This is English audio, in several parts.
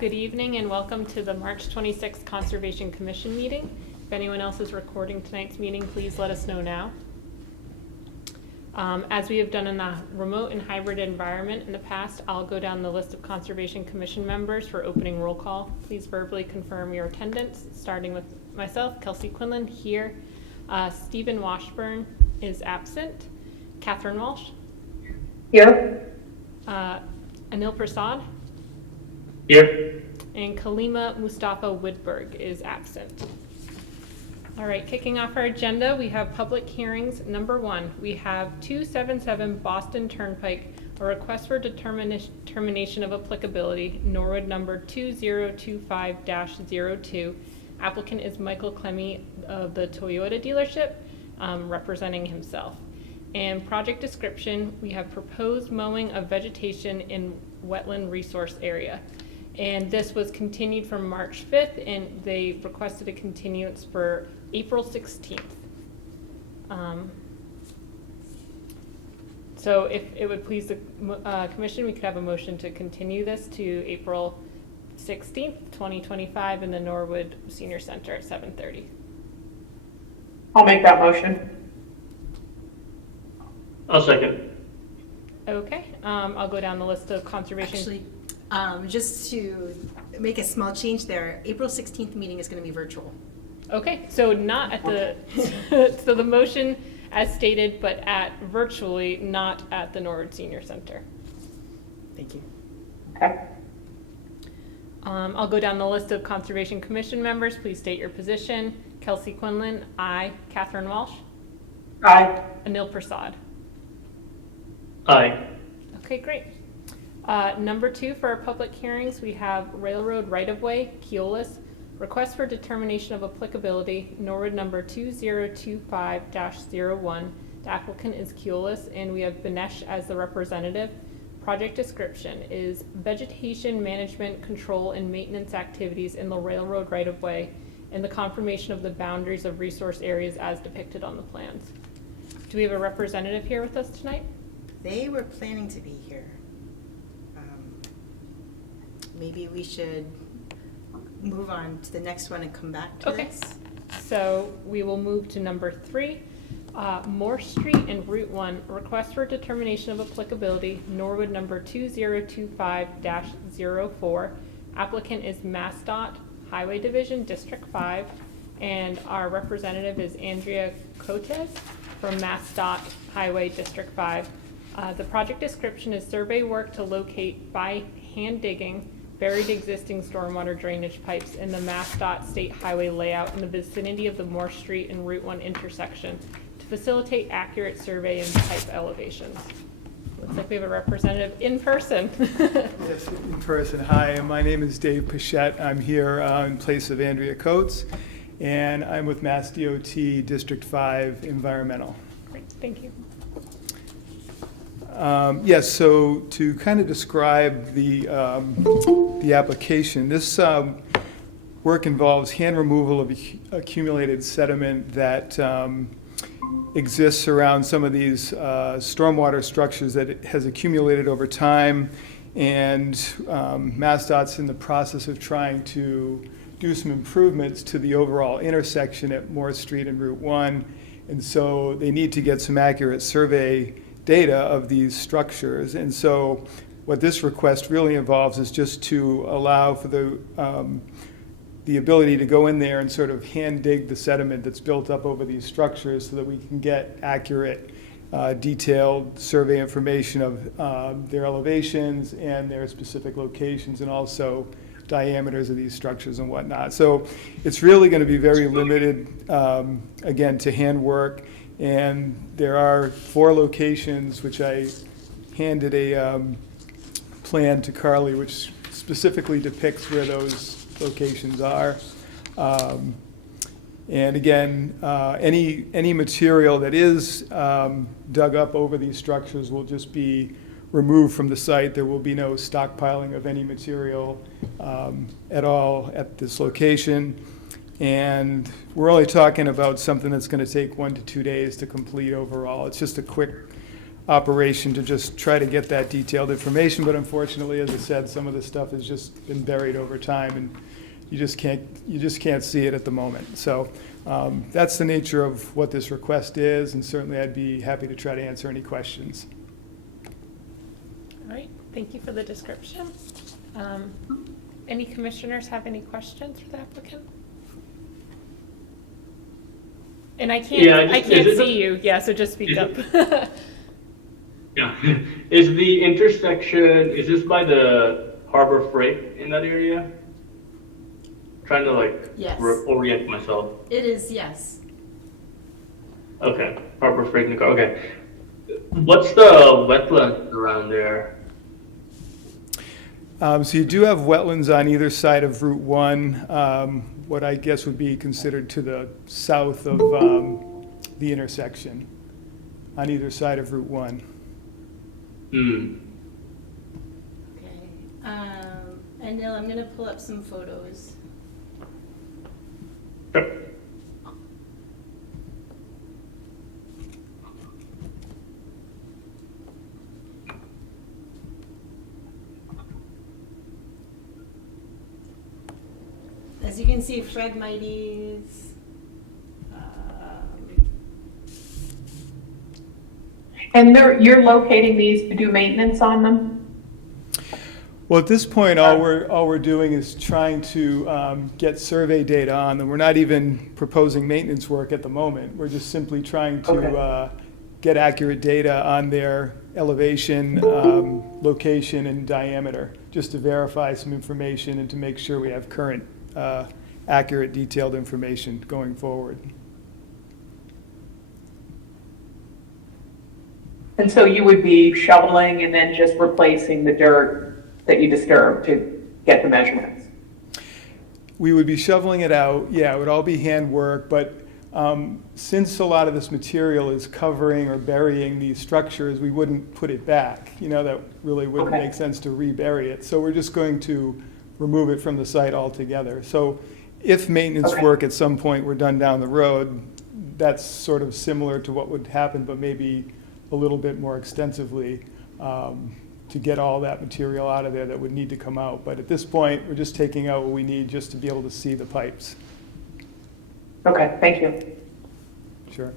Good evening and welcome to the March 26th Conservation Commission meeting. If anyone else is recording tonight's meeting, please let us know now. As we have done in the remote and hybrid environment in the past, I'll go down the list of Conservation Commission members for opening roll call. Please verbally confirm your attendance, starting with myself, Kelsey Quinlan, here. Stephen Washburn is absent. Catherine Walsh. Here. Anil Prasad. Here. And Kalima Mustafa Woodberg is absent. All right, kicking off our agenda, we have public hearings. Number 1, we have 277 Boston Turnpike, a request for determination of applicability, Norwood number 2025-02. Applicant is Michael Clemmy of the Toyota dealership, representing himself. And project description, we have proposed mowing of vegetation in wetland resource area. And this was continued from March 5th, and they requested a continuance for April 16th. So if it would please the commission, we could have a motion to continue this to April 16th, 2025 in the Norwood Senior Center at 7:30. I'll make that motion. I'll second. Okay, I'll go down the list of conservation. Actually, just to make a small change there, April 16th meeting is going to be virtual. Okay, so not at the, so the motion as stated, but at virtually, not at the Norwood Senior Center. Thank you. Okay. I'll go down the list of Conservation Commission members. Please state your position. Kelsey Quinlan, aye. Catherine Walsh. Aye. Anil Prasad. Aye. Okay, great. Number 2 for our public hearings, we have Railroad Right-of-Way, Keolis. Request for determination of applicability, Norwood number 2025-01. The applicant is Keolis, and we have Banesh as the representative. Project description is vegetation management, control, and maintenance activities in the railroad right-of-way, and the confirmation of the boundaries of resource areas as depicted on the plans. Do we have a representative here with us tonight? They were planning to be here. Maybe we should move on to the next one and come back to Okay. this. So we will move to number 3. Moore Street and Route 1, request for determination of applicability, Norwood number 2025-04. Applicant is MassDOT Highway Division, District 5, and our representative is Andrea Cotes from MassDOT Highway District 5. The project description is survey work to locate by hand digging buried existing stormwater drainage pipes in the MassDOT State Highway layout in the vicinity of the Moore Street and Route 1 intersection to facilitate accurate survey and pipe elevations. Looks like we have a representative in person. Yes, in person. Hi, my name is Dave Pichette. I'm here in place of Andrea Coates, and I'm with Mass DOT District 5 Environmental. Great, thank you. Yes, so to kind of describe the application, this work involves hand removal of accumulated sediment that exists around some of these stormwater structures that it has accumulated over time, and MassDOT's in the process of trying to do some improvements to the overall intersection at Moore Street and Route 1, and so they need to get some accurate survey data of these structures. And so what this request really involves is just to allow for the ability to go in there and sort of hand dig the sediment that's built up over these structures so that we can get accurate, detailed survey information of their elevations and their specific locations, and also diameters of these structures and whatnot. So it's really going to be very limited, again, to handwork. And there are 4 locations, which I handed a plan to Carly, which specifically depicts where those locations are. And again, any material that is dug up over these structures will just be removed from the site. There will be no stockpiling of any material at all at this location. And we're only talking about something that's going to take 1 to 2 days to complete overall. It's just a quick operation to just try to get that detailed information, but unfortunately, as I said, some of the stuff has just been buried over time, and you just can't see it at the moment. So that's the nature of what this request is, and certainly I'd be happy to try to answer any questions. All right, thank you for the description. Any commissioners have any questions for the applicant? And I can't see you, yeah, so just speak up. Yeah. Is the intersection, is this by the Harbor Freight in that area? Trying to like Yes. orient myself. It is, yes. Okay, Harbor Freight, Nicole. Okay. What's the wetland around there? So you do have wetlands on either side of Route 1, what I guess would be considered to the south of the intersection, on either side of Route 1. Hmm. Okay. And Neil, I'm gonna pull up some photos. Sure. As you can see, Phragmites. And you're locating these to do maintenance on them? Well, at this point, all we're doing is trying to get survey data on them. We're not even proposing maintenance work at the moment. We're just simply trying to Okay. get accurate data on their elevation, location, and diameter, just to verify some information and to make sure we have current, accurate, detailed information going forward. And so you would be shoveling and then just replacing the dirt that you disturbed to get the measurements? We would be shoveling it out, yeah, it would all be handwork, but since a lot of this material is covering or burying these structures, we wouldn't put it back. You know, that really wouldn't Okay. make sense to rebury it. So we're just going to remove it from the site altogether. So if maintenance Okay. work at some point were done down the road, that's sort of similar to what would happen, but maybe a little bit more extensively, to get all that material out of there that would need to come out. But at this point, we're just taking out what we need just to be able to see the pipes. Okay, thank you. Sure.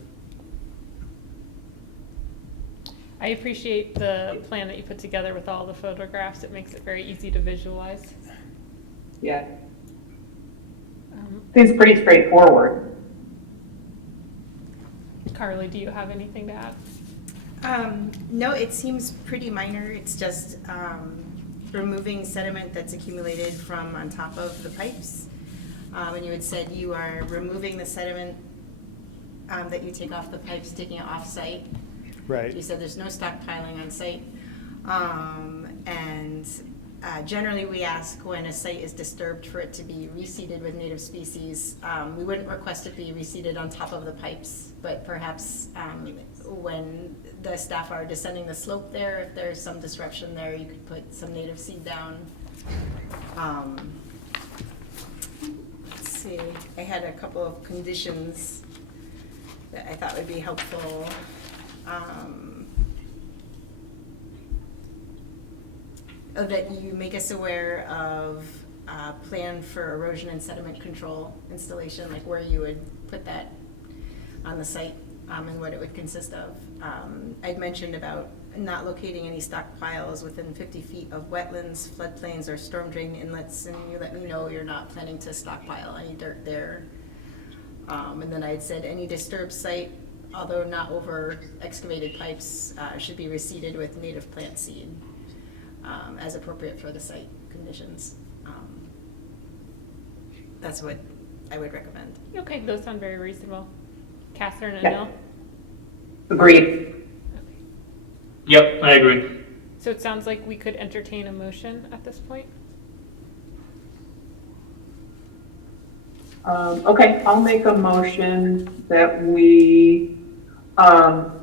I appreciate the plan that you put together with all the photographs. It makes it very easy to visualize. Yeah, Um, seems pretty straightforward. Carly, do you have anything to add? No, it seems pretty minor. It's just removing sediment that's accumulated from on top of the pipes. And you had said you are removing the sediment that you take off the pipes, taking it off-site. You Right. said there's no stockpiling on site. And generally, we ask when a site is disturbed for it to be reseeded with native species. We wouldn't request it be reseeded on top of the pipes, but perhaps when the staff are descending the slope there, if there's some disruption there, you could put some native seed down. Let's see, I had a couple of conditions that I thought would be helpful. That you make us aware of a plan for erosion and sediment control installation, like where you would put that on the site, and what it would consist of. I'd mentioned about not locating any stockpiles within 50 feet of wetlands, floodplains, or storm drain inlets, and you let me know you're not planning to stockpile any dirt there. And then I'd said any disturbed site, although not over excavated pipes, should be reseeded with native plant seed, as appropriate for the site conditions. That's what I would recommend. Okay, those sound very reasonable. Catherine and Yeah. Neil? Agreed. Yep, I agree. So it sounds like we could entertain a motion at this point? Okay, I'll make a motion that we, what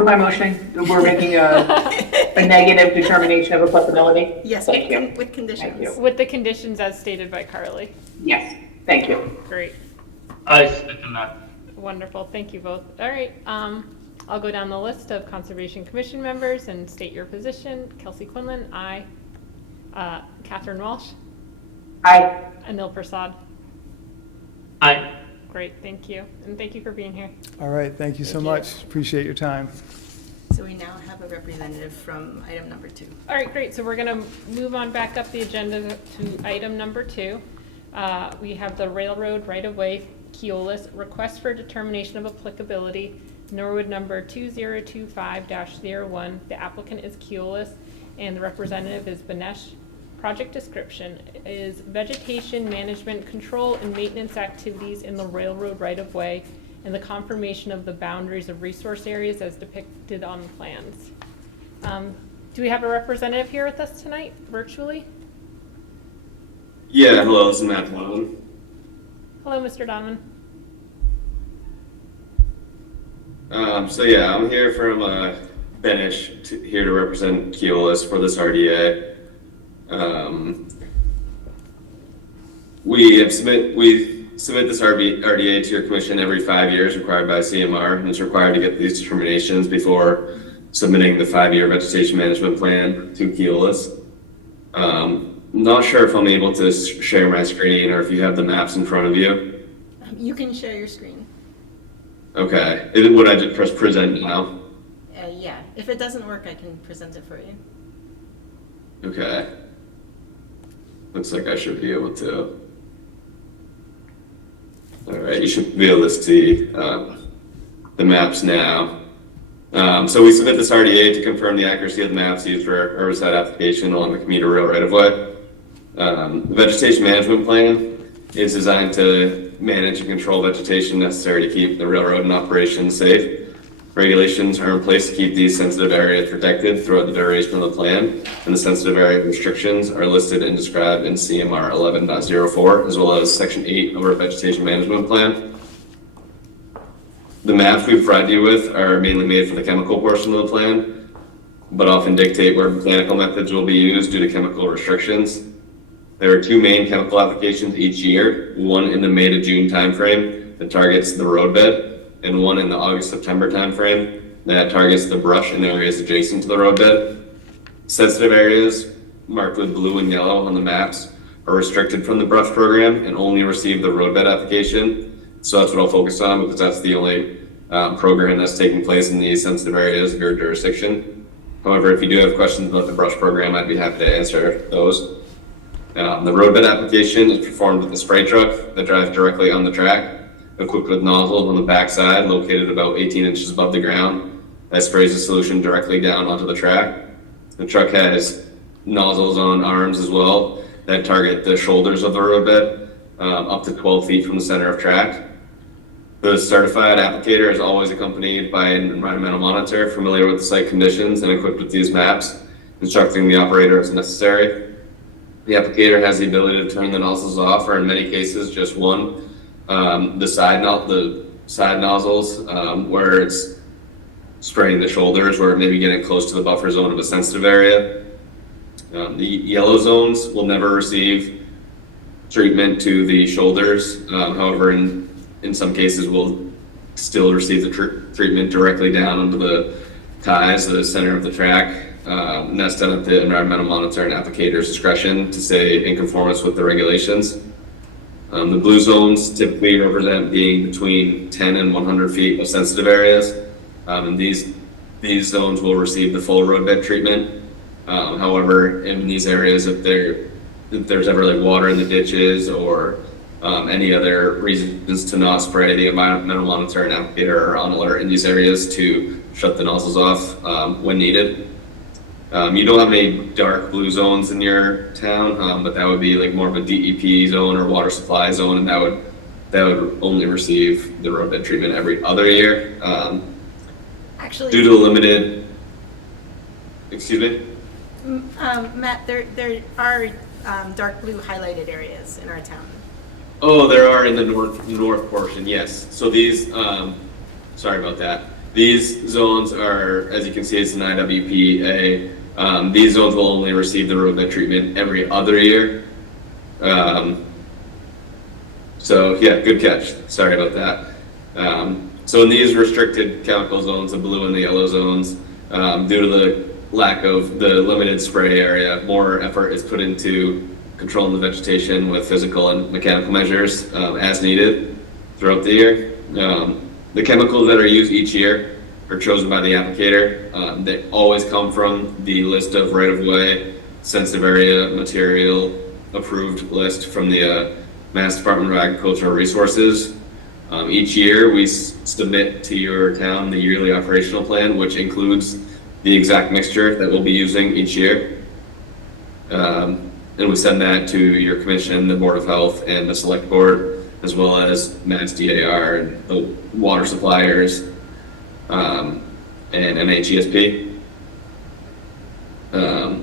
am I motioning? We're making a negative determination of applicability? Yes, Thank you. with conditions. Thank you. With the conditions as stated by Carly. Yes, thank you. Great. I second that. Wonderful, thank you both. All right, I'll go down the list of Conservation Commission members and state your position. Kelsey Quinlan, aye. Catherine Walsh, Aye. Anil Prasad. Aye. Great, thank you, and thank you for being here. All right, thank you so Thank you. much. Appreciate your time. So we now have a representative from item number 2. All right, great, so we're gonna move on back up the agenda to item number 2. We have the railroad right-of-way, Keolis, request for determination of applicability, Norwood number 2025-01. The applicant is Keolis, and the representative is Banesh. Project description is vegetation management, control, and maintenance activities in the railroad right-of-way, and the confirmation of the boundaries of resource areas as depicted on the plans. Do we have a representative here with us tonight, virtually? Yeah, hello, this is Matt Donovan. Hello, Mr. Donovan. So yeah, I'm here from Benish, here to represent Keolis for this RDA. We submit this RDA to your commission every 5 years, required by CMR, and it's required to get these determinations before submitting the 5-year vegetation management plan to Keolis. Not sure if I'm able to share my screen or if you have the maps in front of you. You can share your screen. Okay, would I just press present now? Yeah, if it doesn't work, I can present it for you. Okay. Looks like I should be able to. All right, you should be able to see the maps now. So we submit this RDA to confirm the accuracy of the maps used for our herbicide application along the commuter rail right-of-way. The vegetation management plan is designed to manage and control vegetation necessary to keep the railroad in operation safe. Regulations are in place to keep these sensitive areas protected throughout the duration of the plan, and the sensitive area restrictions are listed and described in CMR 11.04, as well as Section 8 of our vegetation management plan. The maps we provide you with are mainly made for the chemical portion of the plan, but often dictate where mechanical methods will be used due to chemical restrictions. There are 2 main chemical applications each year, one in the May to June timeframe that targets the roadbed, and one in the August-September timeframe that targets the brush in areas adjacent to the roadbed. Sensitive areas marked with blue and yellow on the maps are restricted from the brush program and only receive the roadbed application. So that's what I'll focus on because that's the only program that's taking place in these sensitive areas of your jurisdiction. However, if you do have questions about the brush program, I'd be happy to answer those. The roadbed application is performed with a spray truck that drives directly on the track, equipped with nozzles on the backside located about 18 inches above the ground that sprays the solution directly down onto the track. The truck has nozzles on arms as well that target the shoulders of the roadbed up to 12 feet from the center of track. The certified applicator is always accompanied by an environmental monitor familiar with the site conditions and equipped with these maps, instructing the operator as necessary. The applicator has the ability to turn the nozzles off, or in many cases, just one. The side nozzles, where it's spraying the shoulders, where it may be getting close to the buffer zone of a sensitive area. The yellow zones will never receive treatment to the shoulders. However, in some cases, will still receive the treatment directly down onto the ties, the center of the track. And that's done at the environmental monitor and applicator's discretion to stay in conformance with the regulations. The blue zones typically represent being between 10 and 100 feet of sensitive areas. And these zones will receive the full roadbed treatment. However, in these areas, if there's ever like water in the ditches or any other reasons to not spray, the environmental monitor and applicator are on alert in these areas to shut the nozzles off when needed. You don't have any dark blue zones in your town, but that would be like more of a DEP zone or water supply zone, and that would only receive the roadbed treatment every other year. Actually, Due to the limited, excuse me? Matt, there are dark blue highlighted areas in our town. Oh, there are in the north portion, yes. So these, sorry about that. These zones are, as you can see, it's an IWPA. These zones will only receive the roadbed treatment every other year. So yeah, good catch. Sorry about that. So in these restricted chemical zones, the blue and the yellow zones, due to the lack of the limited spray area, more effort is put into controlling the vegetation with physical and mechanical measures as needed throughout the year. The chemicals that are used each year are chosen by the applicator. They always come from the list of right-of-way, sensitive area, material, approved list from the Mass Department of Agricultural Resources. Each year, we submit to your town the yearly operational plan, which includes the exact mixture that we'll be using each year. And we send that to your commission, the Board of Health, and the Select Board, as well as Mass DAR and the water suppliers, and MHESP. I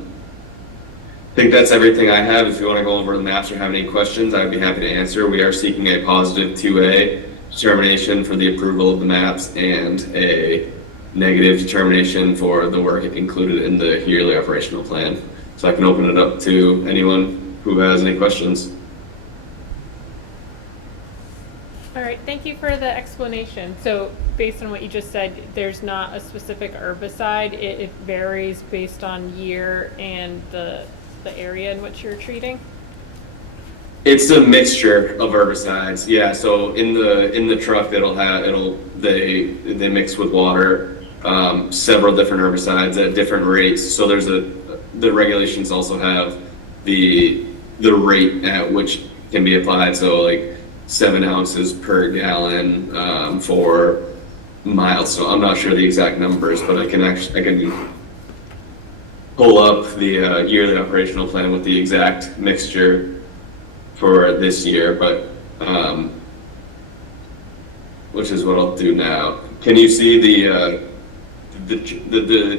think that's everything I have. If you want to go over the maps or have any questions, I'd be happy to answer. We are seeking a positive 2A determination for the approval of the maps and a negative determination for the work included in the yearly operational plan. So I can open it up to anyone who has any questions. All right, thank you for the explanation. So based on what you just said, there's not a specific herbicide. It varies based on year and the area in which you're treating? It's a mixture of herbicides. Yeah, so in the truck they mix with water, several different herbicides at different rates. So the regulations also have the rate at which can be applied. So like 7 ounces per gallon for miles. So I'm not sure the exact numbers, but I can pull up the yearly operational plan with the exact mixture for this year, but which is what I'll do now. Can you see the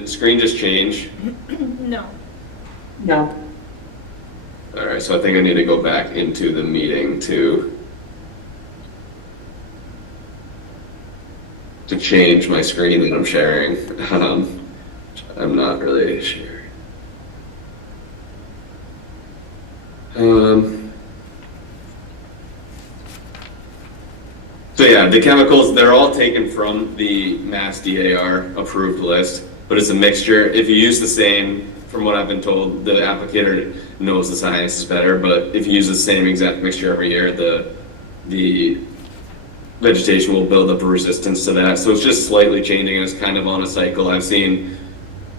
screen just changed? No. No. All right, so I think I need to go back into the meeting to change my screen that I'm sharing. I'm not really sure. So yeah, the chemicals, they're all taken from the Mass DAR approved list, but it's a mixture. If you use the same, from what I've been told, the applicator knows the science is better, but if you use the same exact mixture every year, the vegetation will build up a resistance to that. So it's just slightly changing. It's kind of on a cycle. I've seen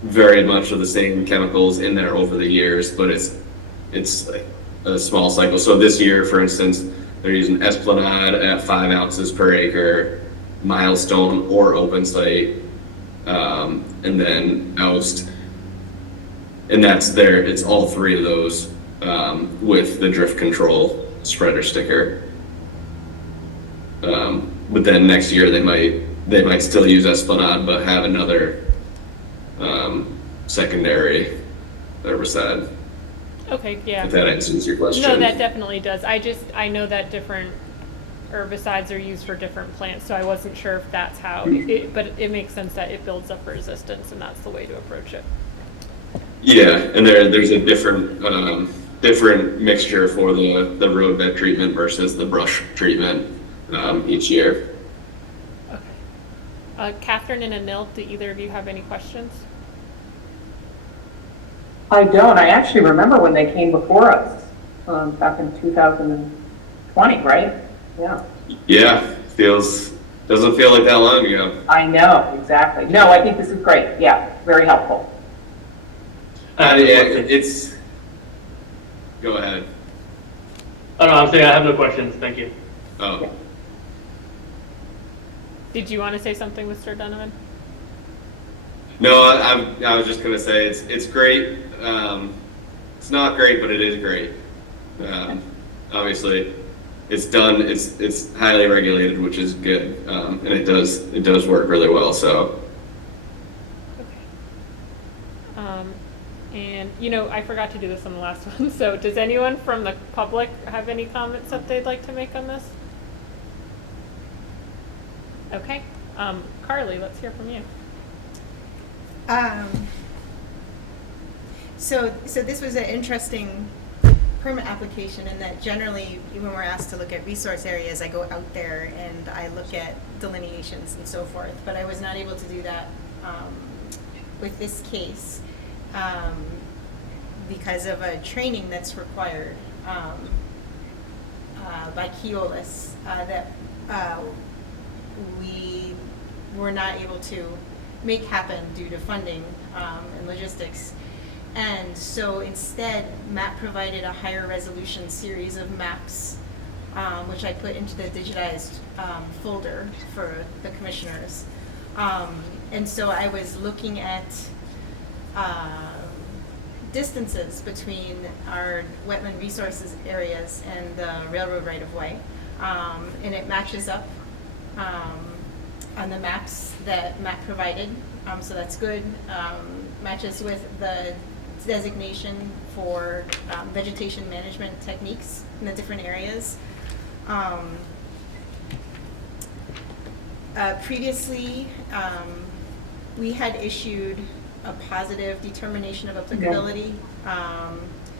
very much of the same chemicals in there over the years, but it's like a small cycle. So this year, for instance, they're using Esplanade at 5 ounces per acre, Milestone or Open Site, and then Oust. And that's there. It's all 3 of those with the drift control spreader sticker. But then next year they might still use Esplanade, but have another secondary herbicide. Okay, yeah. If that answers your question. No, that definitely does. I know that different herbicides are used for different plants, so I wasn't sure if that's how, but it makes sense that it builds up resistance and that's the way to approach it. Yeah, and there's a different mixture for the roadbed treatment versus the brush treatment each year. Okay. Catherine and Anil, do either of you have any questions? I don't. I actually remember when they came before us back in 2020, right? Yeah. Yeah, doesn't feel like that long ago. I know, exactly. No, I think this is great. Yeah, very helpful. It's. Go ahead. Oh, no, I'm saying I have no questions. Thank you. Oh. Did you want to say something, Mr. Donovan? No, I was just gonna say it's great. It's not great, but it is great. Obviously, it's done. It's highly regulated, which is good, and it does work really well. So. Okay. And, you know, I forgot to do this on the last one, so does anyone from the public have any comments that they'd like to make on this? Okay, Carly, let's hear from you. So this was an interesting permit application in that generally, when we're asked to look at resource areas, I go out there and I look at delineations and so forth, but I was not able to do that with this case because of a training that's required by Keolis that we were not able to make happen due to funding and logistics. And so instead, Matt provided a higher resolution series of maps, which I put into the digitized folder for the commissioners. And so I was looking at distances between our wetland resources areas and the railroad right-of-way. And it matches up on the maps that Matt provided, so that's good. Matches with the designation for vegetation management techniques in the different areas. Previously, we had issued a positive determination of applicability,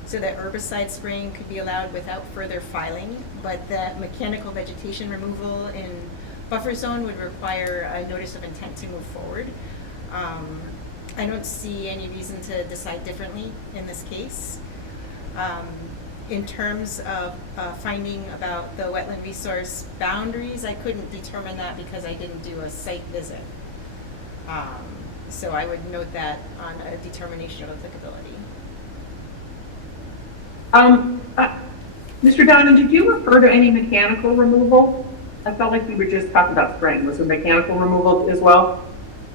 so that herbicide spraying could be allowed without further filing, but that mechanical vegetation removal in buffer zone would require a notice of intent to move forward. I don't see any reason to decide differently in this case. In terms of finding about the wetland resource boundaries, I couldn't determine that because I didn't do a site visit. So I would note that on a determination of applicability. Mr. Donovan, did you refer to any mechanical removal? I felt like we were just talking about spraying. Was there mechanical removal as well?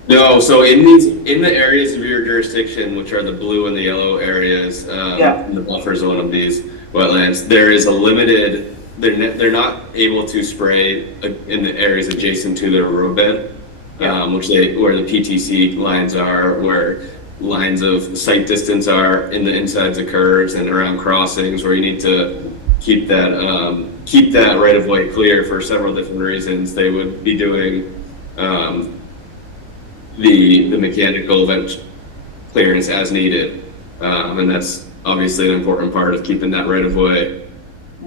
No, so in the areas of your jurisdiction, which are the blue and the yellow areas, in the buffer zone of these wetlands, there is a limited. They're not able to spray in the areas adjacent to their roadbed, where the PTC lines are, where lines of sight distance are in the insides of curves and around crossings, where you need to keep that right of way clear for several different reasons. They would be doing the mechanical vent clearance as needed, and that's obviously an important part of keeping that right of way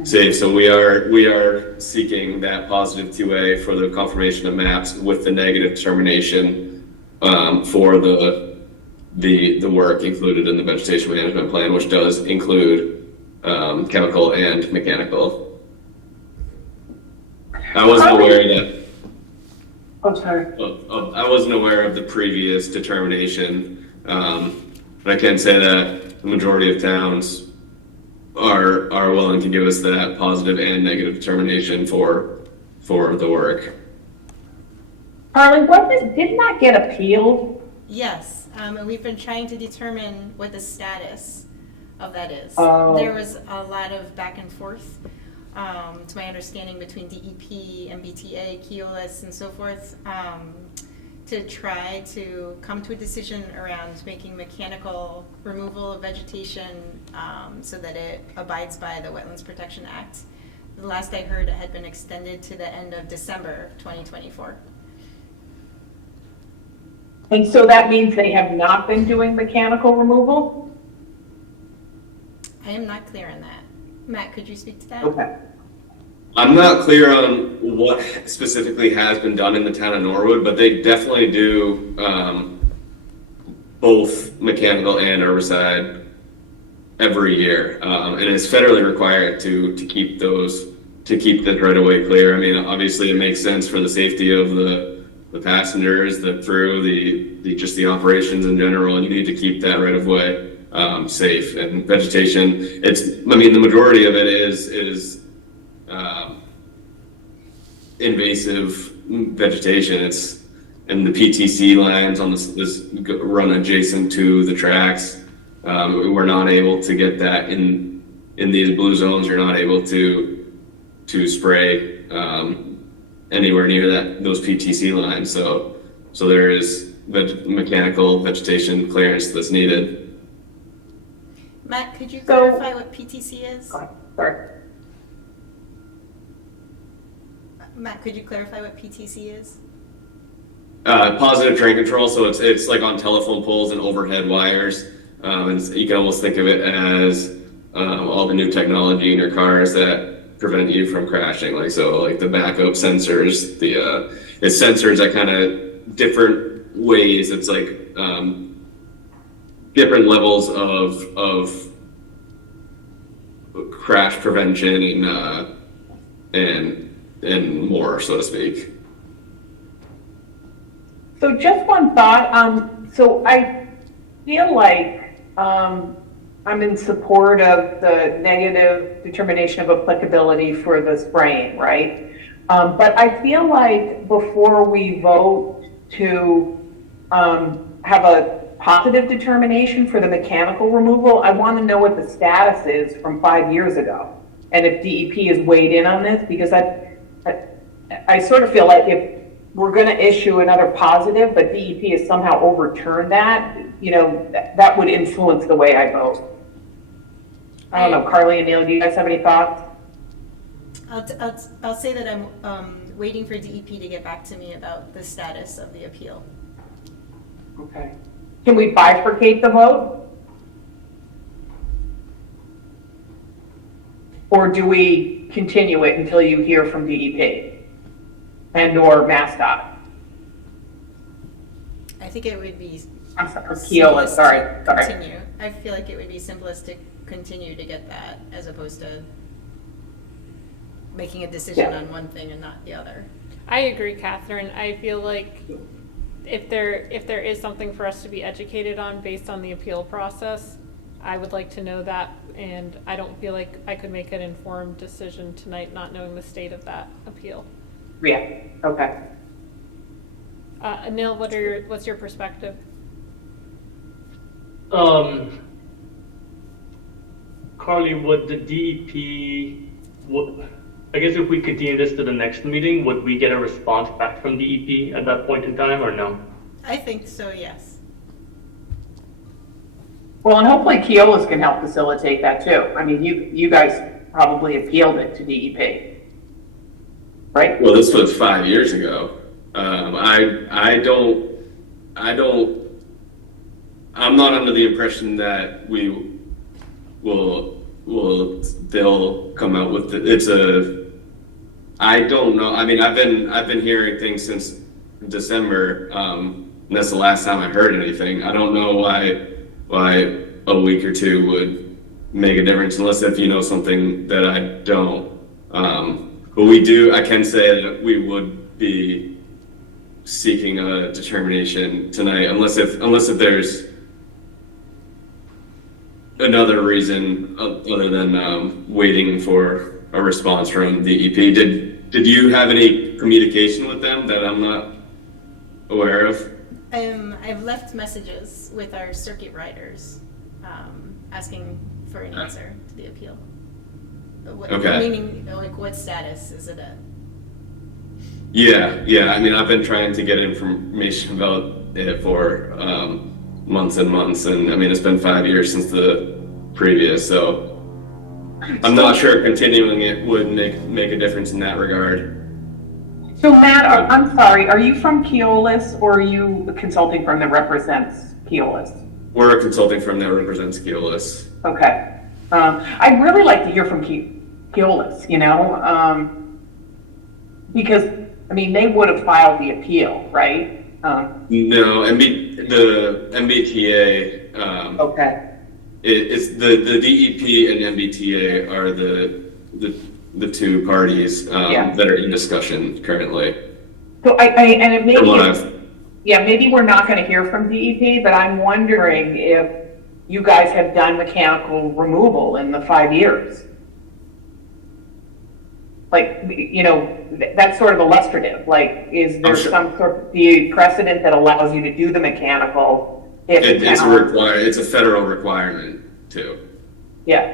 safe. So we are seeking that positive 2A for the confirmation of maps with the negative determination for the work included in the vegetation management plan, which does include chemical and mechanical. I wasn't aware that. Oh, sorry. I wasn't aware of the previous determination, but I can say that the majority of towns are willing to give us that positive and negative determination for the work. Harley, didn't that get appealed? Yes, and we've been trying to determine what the status of that is. Oh. There was a lot of back and forth, to my understanding, between DEP, MBTA, Keolis, and so forth, to try to come to a decision around making mechanical removal of vegetation so that it abides by the Wetlands Protection Act. The last I heard, it had been extended to the end of December 2024. And so that means they have not been doing mechanical removal? I am not clear on that. Matt, could you speak to that? Okay. I'm not clear on what specifically has been done in the town of Norwood, but they definitely do both mechanical and herbicide every year, and it's federally required to keep the right of way clear. I mean, obviously, it makes sense for the safety of the passengers, the crew, the operations in general, and you need to keep that right of way safe. And vegetation, the majority of it is invasive vegetation. It's and the PTC lines on this run adjacent to the tracks. We're not able to get that in these blue zones. You're not able to spray anywhere near those PTC lines. So there is mechanical vegetation clearance that's needed. Matt, could you So- clarify what PTC is? Go ahead. Sorry. Matt, could you clarify what PTC is? Positive train control, so it's like on telephone poles and overhead wires. You can almost think of it as all the new technology in your cars that prevent you from crashing. Like the backup sensors, it's sensors that kind of different ways. It's like different levels of crash prevention and more, so to speak. So just one thought, so I feel like, I'm in support of the negative determination of applicability for the spraying, right? But I feel like before we vote to, have a positive determination for the mechanical removal, I want to know what the status is from 5 years ago. And if DEP has weighed in on this, because I sort of feel like if we're going to issue another positive, but DEP has somehow overturned that, that would influence the way I vote. I don't know, Carly and Neil, do you guys have any thoughts? I'll say that I'm waiting for DEP to get back to me about the status of the appeal. Okay. Can we bifurcate the vote? Or do we continue it until you hear from DEP and/or MassDOT? I think it would be I'm sorry, Keolis, sorry. continue. I feel like it would be simplest to continue to get that as opposed to making a decision Yeah. on one thing and not the other. I agree, Catherine. I feel like if there is something for us to be educated on based on the appeal process, I would like to know that, and I don't feel like I could make an informed decision tonight not knowing the state of that appeal. Yeah, okay. Anil, what's your perspective? Carly, would the DEP, I guess if we continue this to the next meeting, would we get a response back from DEP at that point in time or no? I think so, yes. Well, and hopefully Keolis can help facilitate that too. I mean, you guys probably appealed it to DEP, right? Well, this was 5 years ago. I'm not under the impression that they'll come out with I don't know. I mean, I've been hearing things since December, and that's the last time I heard anything. I don't know why a week or two would make a difference, unless if you know something that I don't. But I can say that we would be seeking a determination tonight, unless if there's another reason other than waiting for a response from DEP. Did you have any communication with them that I'm not aware of? I've left messages with our circuit riders asking for an answer to the appeal. Okay. Meaning, like, what status is it at? Yeah. I mean, I've been trying to get information about it for months and months, and I mean, it's been 5 years since the previous, so I'm not sure continuing it would make a difference in that regard. So Matt, I'm sorry, are you from Keolis or are you a consulting firm that represents Keolis? We're a consulting firm that represents Keolis. Okay. I'd really like to hear from Keolis, because, I mean, they would have filed the appeal, right? No, the MBTA, Okay. it's the DEP and MBTA are the two parties Yeah. that are in discussion currently. So and it may From what be, I've- maybe we're not going to hear from DEP, but I'm wondering if you guys have done mechanical removal in the 5 years. Like, that's sort of illustrative. Like, is there sure. some sort of the precedent that allows you to do the mechanical? If It's a federal requirement too. Yeah,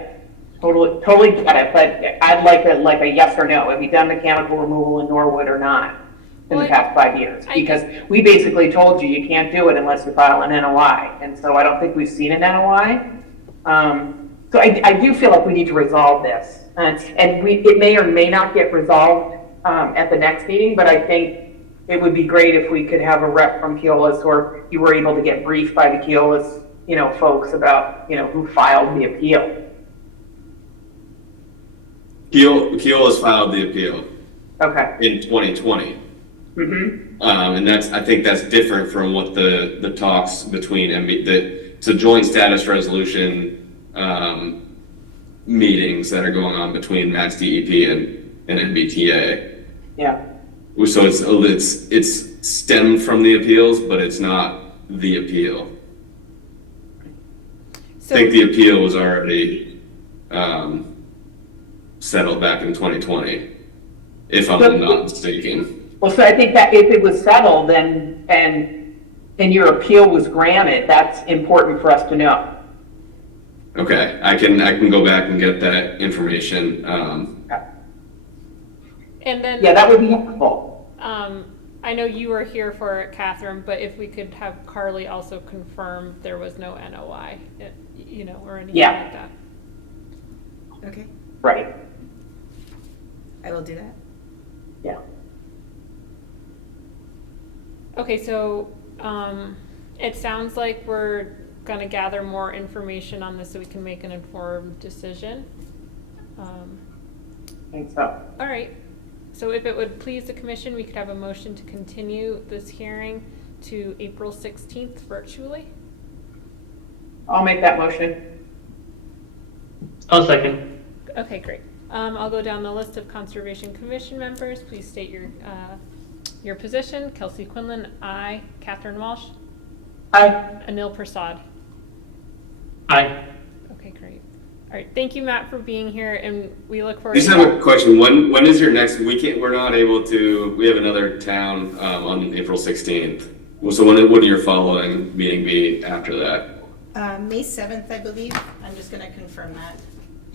totally get it, but I'd like a yes or no. Have you done mechanical removal in Norwood or not in the Well, past 5 years? Because we basically told you can't do it unless you file an NOI, and so I don't think we've seen an NOI. So I do feel like we need to resolve this. And it may or may not get resolved at the next meeting, but I think it would be great if we could have a rep from Keolis, or you were able to get briefed by the Keolis, folks about, who filed the appeal. Keolis filed the appeal Okay. in 2020. Mm-hmm. And I think that's different from what the talks between it's a joint status resolution, meetings that are going on between Mass DEP and MBTA. Yeah. So it's stemmed from the appeals, but it's not the appeal. So, I think the appeal was already, settled back in 2020, if I'm not mistaken. Well, so I think that if it was settled and your appeal was granted, that's important for us to know. Okay, I can go back and get that information. and then. Yeah, that would be helpful. I know you were here for it, Catherine, but if we could have Carly also confirm there was no NOI, or anything Yeah. like that. Okay, Right. I will do that. Yeah. Okay, so, it sounds like we're gonna gather more information on this so we can make an informed decision. I think so. All right, so if it would please the commission, we could have a motion to continue this hearing to April 16th virtually. I'll make that motion. I'll second. Okay, great. I'll go down the list of Conservation Commission members. Please state your position. Kelsey Quinlan, aye. Catherine Walsh, Aye. Anil Prasad. Aye. Okay, great. All right, thank you, Matt, for being here, and we look I forward just to. have a question. When is your next, we're not able to, we have another town, on April 16th. So would your following meeting be after that? May 7th, I believe. I'm just gonna confirm that.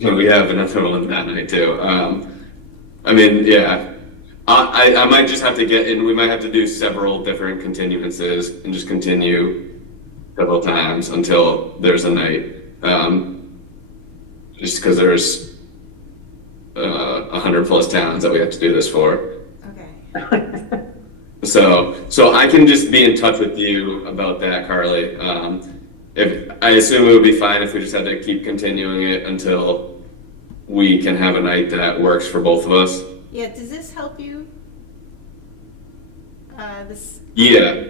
So we have another one that night too. I mean, yeah, I might just have to we might have to do several different continuances and just continue several times until there's a night. Just because there's 100+ towns that we have to do this for. Okay. So I can just be in touch with you about that, Carly. If I assume it would be fine if we just had to keep continuing it until we can have a night that works for both of us. Yeah, does this help you? This. Yeah.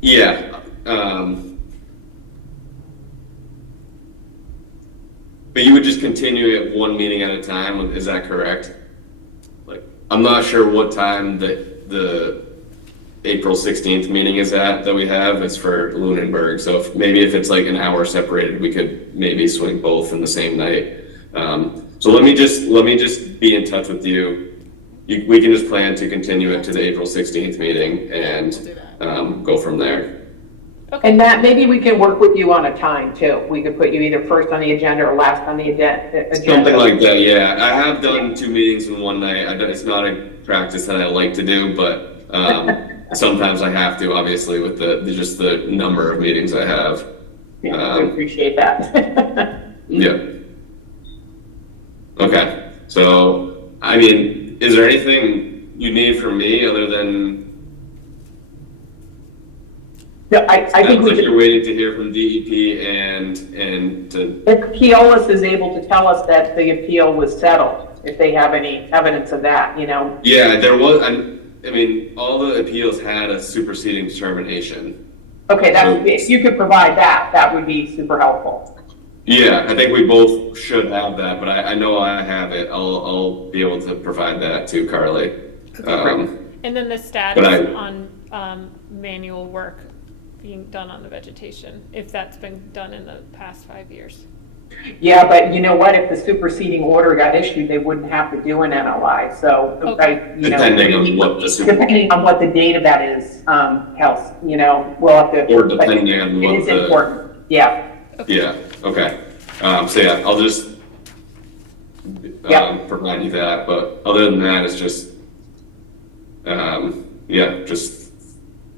Yeah. But you would just continue it one meeting at a time, is that correct? Like, I'm not sure what time the April 16th meeting is that we have. It's for Lunenburg. So if it's like an hour separated, we could maybe swing both in the same night. So let me just be in touch with you. We can just plan to continue it to the April 16th meeting and We'll do that. go from there. And Matt, maybe we can work with you on a time too. We could put you either first on the agenda or last on the agenda. Something like that, yeah. I have done 2 meetings in one night. It's not a practice that I like to do, but sometimes I have to, obviously, with just the number of meetings I have. Yeah, I appreciate that. Yeah. Okay. So, I mean, is there anything you need from me other than? No, I think we Sounds like you're should, waiting to hear from DEP and to. if Keolis is able to tell us that the appeal was settled, if they have any evidence of that, Yeah, there was. I mean, all the appeals had a superseding determination. Okay, if you could provide that, that would be super helpful. Yeah, I think we both should have that, but I know I have it. I'll be able to provide that to Carly. And then the status But on manual work being done on the vegetation, if that's been done in the past 5 years. Yeah, but you know what? If the superseding order got issued, they wouldn't have to do an NOI. So, Okay. Depending on what depending on what the date of that is, Kels, we'll have to. Or depending on It what is important. Yeah. Yeah, okay. So yeah, I'll just Yeah. provide you that, but other than that, it's just, yeah, just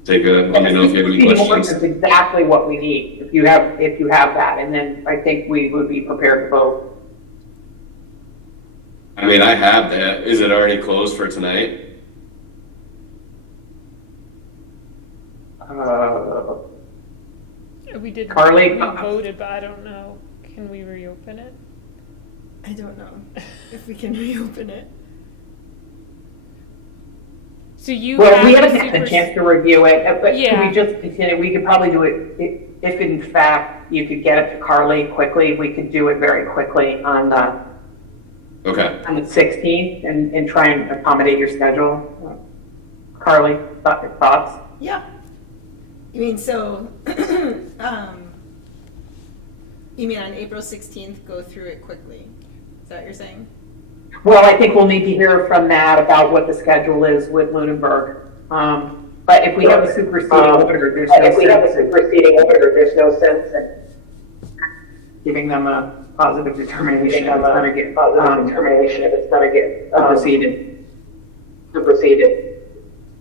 take a, let me know if you have any Proceeding order questions. is exactly what we need, if you have that, and then I think we would be prepared to vote. I mean, I have that. Is it already closed for tonight? We did, Carly? we voted, but I don't know. Can we reopen it? I don't know if we can reopen it. So you Well, have we the haven't had a chance to review it, but can Yeah. we just continue, we could probably do it, if in fact you could get it to Carly quickly, we could do it very quickly on the Okay. 16th and try and accommodate your schedule. Carly, thoughts? Yeah. You mean, so, you mean on April 16th, go through it quickly? Is that what you're saying? Well, I think we'll need to hear from Matt about what the schedule is with Lunenburg. But if we have a superseding order, there's no sense in giving them a positive determination if it's gonna get superseded.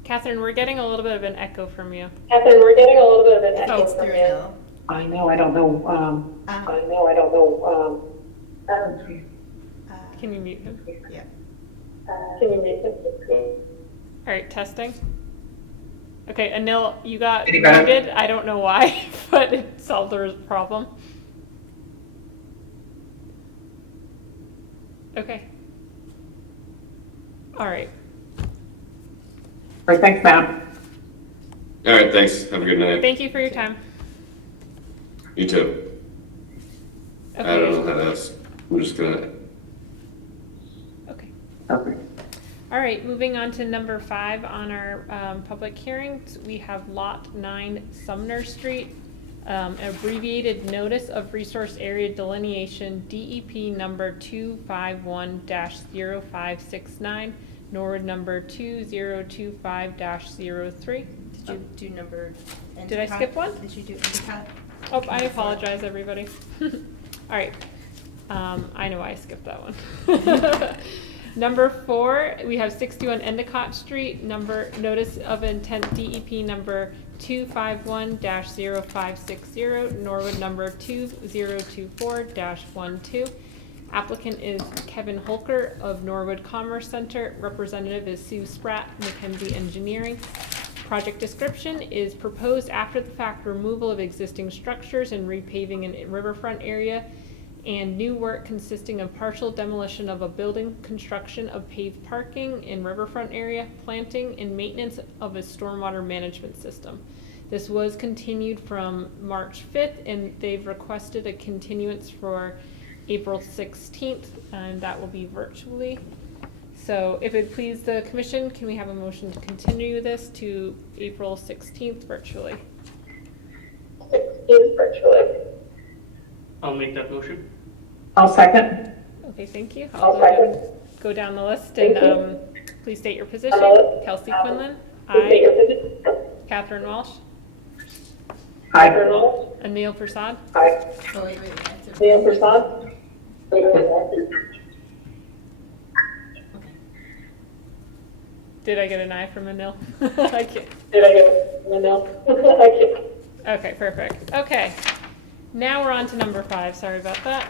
Catherine, we're getting a little bit of an echo from you. It's through Neil. I know, I don't know, Can you mute him? Yeah. All right, testing. Okay, Anil, you got Any better? muted. I don't know why, but it solved the problem. Okay. All right. All right, thanks, Matt. All right, thanks. Have a good night. Thank you for your time. You too. I don't know Okay. how that's, I'm just gonna, Okay. Okay. All right, moving on to number 5 on our public hearings, we have Lot 9 Sumner Street, abbreviated Notice of Resource Area Delineation, DEP number 251-0569, Norwood number 2025-03. Did you do number? Did I skip one? Did you do Endicott? Oh, I apologize, everybody. All right, I know I skipped that one. Number 4, we have 61 Endicott Street, notice of intent DEP number 251-0560, Norwood number 2024-12. Applicant is Kevin Holker of Norwood Commerce Center. Representative is Sue Spratt, Mackenzie Engineering. Project description is proposed after the fact removal of existing structures and repaving in riverfront area, and new work consisting of partial demolition of a building, construction of paved parking in riverfront area, planting, and maintenance of a stormwater management system. This was continued from March 5th, and they've requested a continuance for April 16th, and that will be virtually. So if it please the commission, can we have a motion to continue this to April 16th virtually? I'll make that motion. I'll second. Okay, thank you. I'll Go down the list and please state your position. Kelsey Quinlan. Aye. Catherine Walsh. Aye. Anil Prasad. Oh, wait, we have to. Did I get an aye from Anil? I can't. Okay, perfect. Okay. Now we're on to number 5. Sorry about that.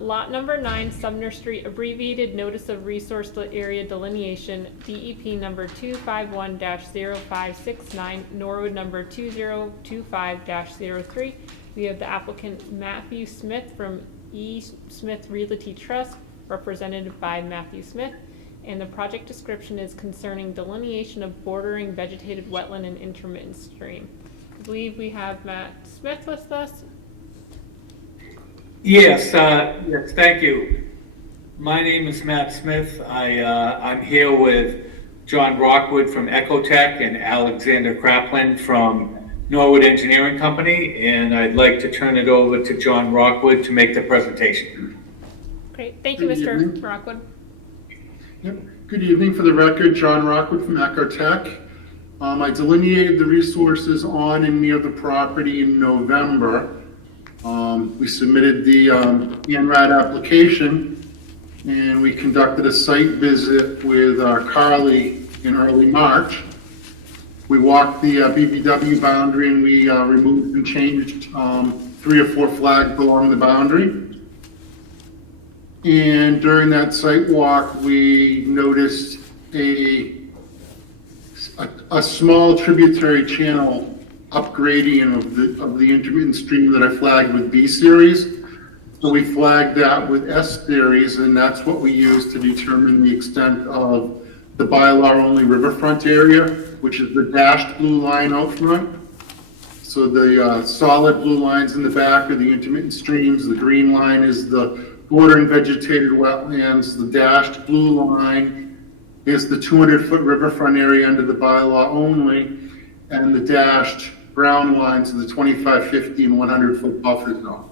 Lot number 9, Sumner Street, abbreviated Notice of Resource Area Delineation, DEP number 251-0569, Norwood number 2025-03. We have the applicant Matthew Smith from E. Smith Realty Trust, represented by Matthew Smith. And the project description is concerning delineation of bordering vegetated wetland and intermittent stream. I believe we have Matt Smith with us. Yes, yes, thank you. My name is Matt Smith. I'm here with John Rockwood from Ecotech and Alexander Kraplin from Norwood Engineering Company, and I'd like to turn it over to John Rockwood to make the presentation. Great, thank you, Good Mr. evening. Rockwood. Yep. Good evening. For the record, John Rockwood from Ecotech. I delineated the resources on and near the property in November. We submitted the ANRAD application, and we conducted a site visit with Carly in early March. We walked the BBW boundary and we removed and changed 3 or 4 flags along the boundary. And during that site walk, we noticed a small tributary channel upgrading of the intermittent stream that I flagged with B series. So we flagged that with S series, and that's what we use to determine the extent of the bylaw-only riverfront area, which is the dashed blue line out front. So the solid blue lines in the back are the intermittent streams. The green line is the bordering vegetated wetlands. The dashed blue line is the 200-foot riverfront area under the bylaw only, and the dashed brown lines are the 25, 50, and 100-foot buffer zone.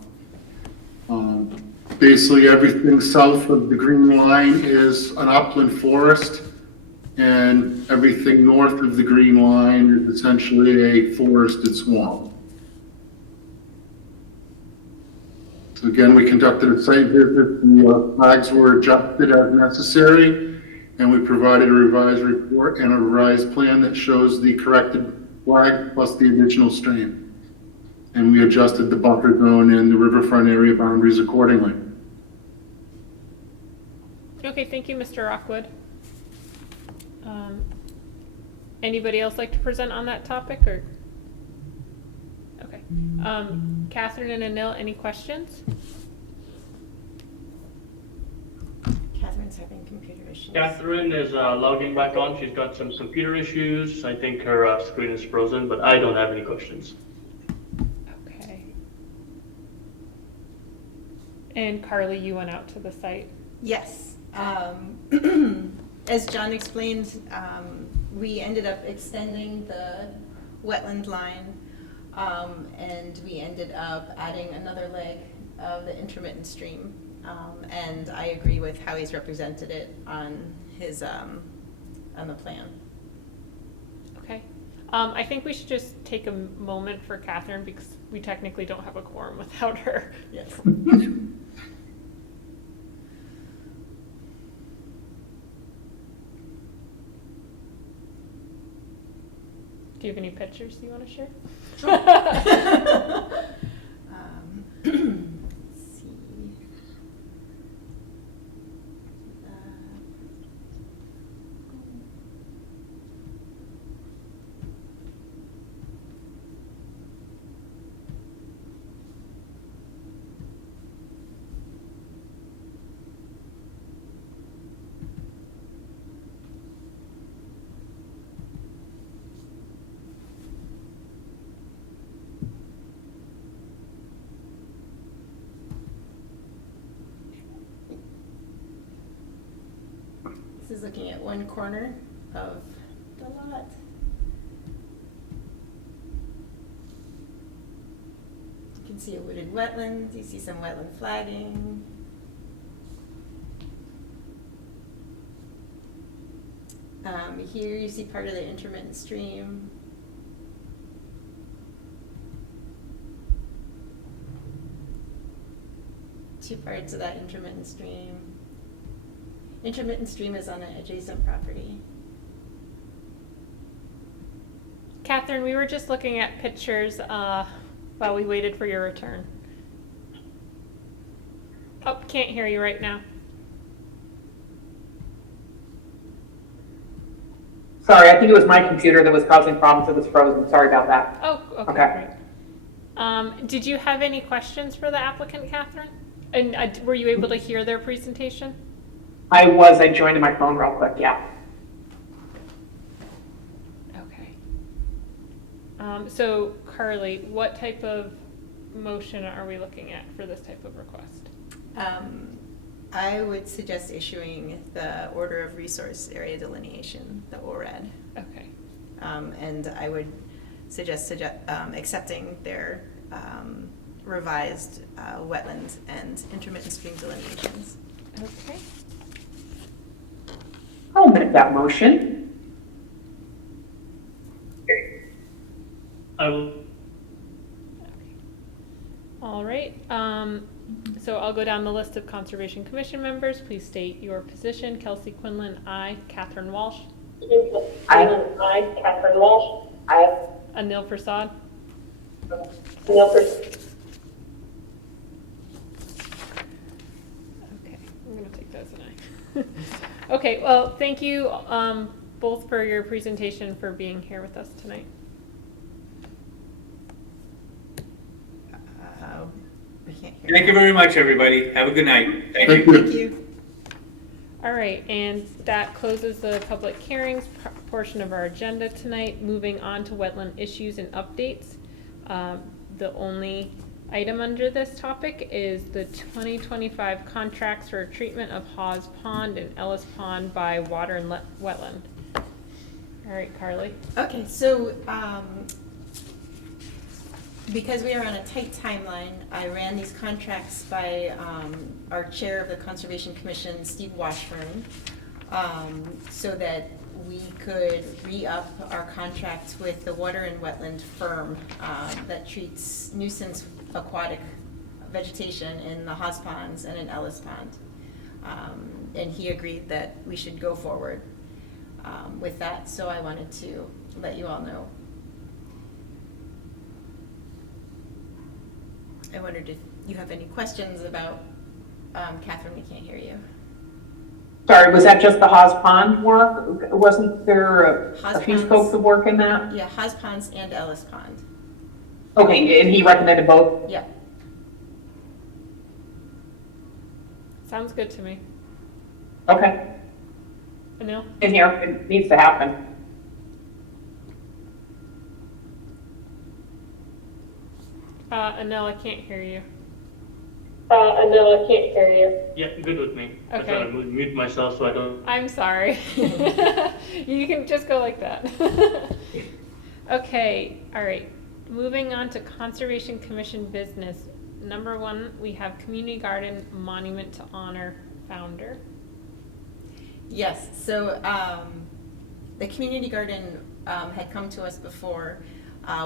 Basically, everything south of the green line is an upland forest, and everything north of the green line is essentially a forested swamp. So again, we conducted a site visit, the flags were adjusted as necessary, and we provided a revised report and a revised plan that shows the corrected flag plus the additional stream. And we adjusted the buffer zone and the riverfront area boundaries accordingly. Okay, thank you, Mr. Rockwood. Anybody else like to present on that topic, or? Okay. Catherine and Anil, any questions? Catherine's having computer issues. Catherine is logging back on. She's got some computer issues. I think her screen is frozen, but I don't have any questions. Okay. And Carly, you went out to the site? Yes. As John explained, we ended up extending the wetland line, and we ended up adding another leg of the intermittent stream. And I agree with how he's represented it on his, on the plan. Okay. I think we should just take a moment for Catherine because we technically don't have a quorum without her. Yes. Do you have any pictures you want to share? Let's see. This is looking at one corner of the lot. You can see a wooded wetland, you see some wetland flagging. Here you see part of the intermittent stream. Two parts of that intermittent stream. Intermittent stream is on an adjacent property. Catherine, we were just looking at pictures while we waited for your return. Oh, can't hear you right now. Sorry, I think it was my computer that was causing problems. It was frozen. Sorry about that. Oh, okay, Okay. great. Did you have any questions for the applicant, Catherine? And were you able to hear their presentation? I joined my phone real quick, yeah. Okay. So Carly, what type of motion are we looking at for this type of request? I would suggest issuing the order of resource area delineation, the ORAD. Okay. And I would suggest accepting their revised wetlands and intermittent stream delineations. Okay. I'll make that motion. I will. All right. So I'll go down the list of Conservation Commission members. Please state your position. Kelsey Quinlan, aye. Catherine Walsh. Aye. Catherine Walsh. Aye. Anil Prasad. Neil Percy. Okay, I'm gonna take that as an aye. Okay, well, thank you, both for your presentation, for being here with us tonight. I can't hear. Thank you very much, everybody. Have a good night. Thank you. Thank you. Thank you. All right, and that closes the public hearings portion of our agenda tonight. Moving on to wetland issues and updates. The only item under this topic is the 2025 contracts for treatment of Hawes Pond and Ellis Pond by Water and Wetland. All right, Carly. Okay, so, because we are on a tight timeline, I ran these contracts by, our chair of the Conservation Commission, Steve Washburn, so that we could re-up our contract with the water and wetland firm, that treats nuisance aquatic vegetation in the Hawes Ponds and in Ellis Pond. And he agreed that we should go forward, with that, so I wanted to let you all know. I wondered if you have any questions about, Catherine, we can't hear you. Sorry, was that just the Hawes Pond work? Wasn't there a Hawes few Ponds. scopes of work in that? Yeah, Hawes Ponds and Ellis Pond. Okay, and he recommended both? Yeah. Sounds good to me. Okay, Anil? in here, it needs to happen. Anil, I can't hear you. Anil, I can't hear you. Yeah, good with me. I'm Okay. trying to mute myself so I don't. I'm sorry. You can just go like that. Okay, all right. Moving on to Conservation Commission business. Number 1, we have Community Garden Monument to Honor Founder. Yes, so, the community garden, had come to us before,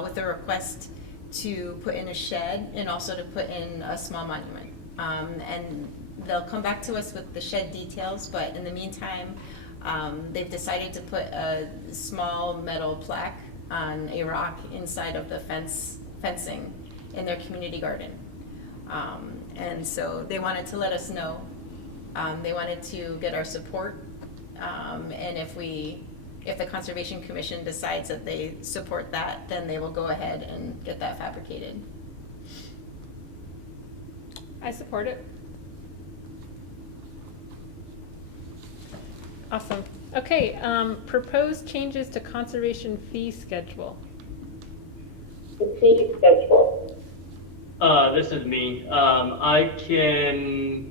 with a request to put in a shed and also to put in a small monument. And they'll come back to us with the shed details, but in the meantime, they've decided to put a small metal plaque on a rock inside of the fencing in their community garden. And so they wanted to let us know. They wanted to get our support. And if the Conservation Commission decides that they support that, then they will go ahead and get that fabricated. I support it. Awesome. Okay, proposed changes to conservation fee schedule. This is me.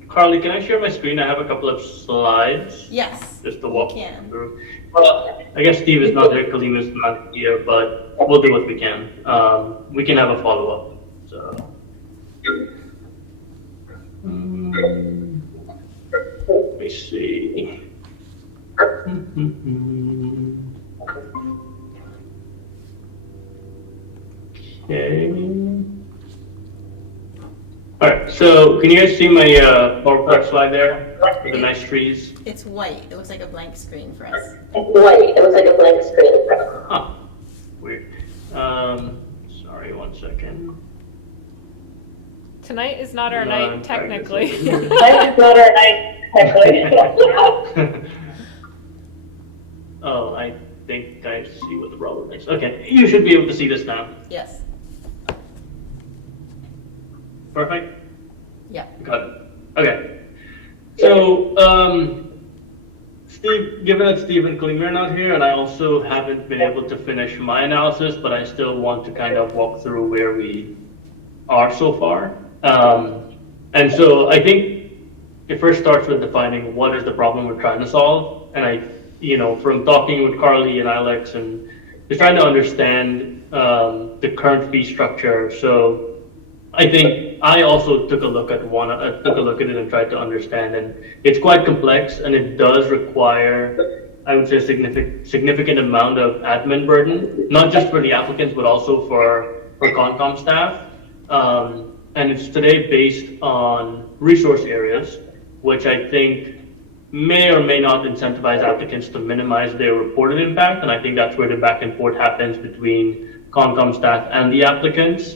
Carly, can I share my screen? I have a couple of slides. Yes. Just to walk you can. through. Well, I guess Steve is not here, Kaleem is not here, but we'll do what we can. We can have a follow-up, so. Let me see. Okay. All right, so can you guys see my PowerPoint slide there with the nice trees? It's white. It looks like a blank screen for us. Huh, weird. Sorry, 1 second. Tonight is not our No, night, I'm trying to technically. see. Oh, I think I see what the problem is. Okay, you should be able to see this now. Yes. Perfect? Yeah. Got it. Okay. So, Steve, given that Steve and Kaleem are not here, and I also haven't been able to finish my analysis, but I still want to kind of walk through where we are so far. And so I think it first starts with defining what is the problem we're trying to solve. And from talking with Carly and Alex and just trying to understand the current fee structure. So I think I also took a look at it and tried to understand, and it's quite complex, and it does require, I would say, a significant amount of admin burden, not just for the applicants, but also for Concom staff. And it's today based on resource areas, which I think may or may not incentivize applicants to minimize their reported impact, and I think that's where the back and forth happens between Concom staff and the applicants.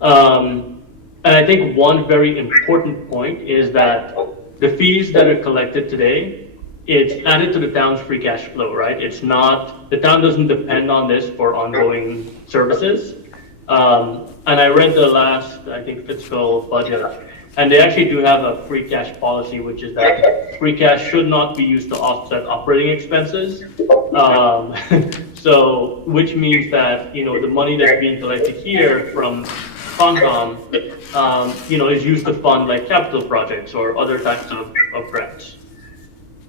And I think one very important point is that the fees that are collected today, it's added to the town's free cash flow, right? It's not, the town doesn't depend on this for ongoing services. And I read the last, I think, fiscal budget, and they actually do have a free cash policy, which is that free cash should not be used to offset operating expenses. So, which means that, you know, the money that's being collected here from Concom, you know, is used to fund like capital projects or other types of grants.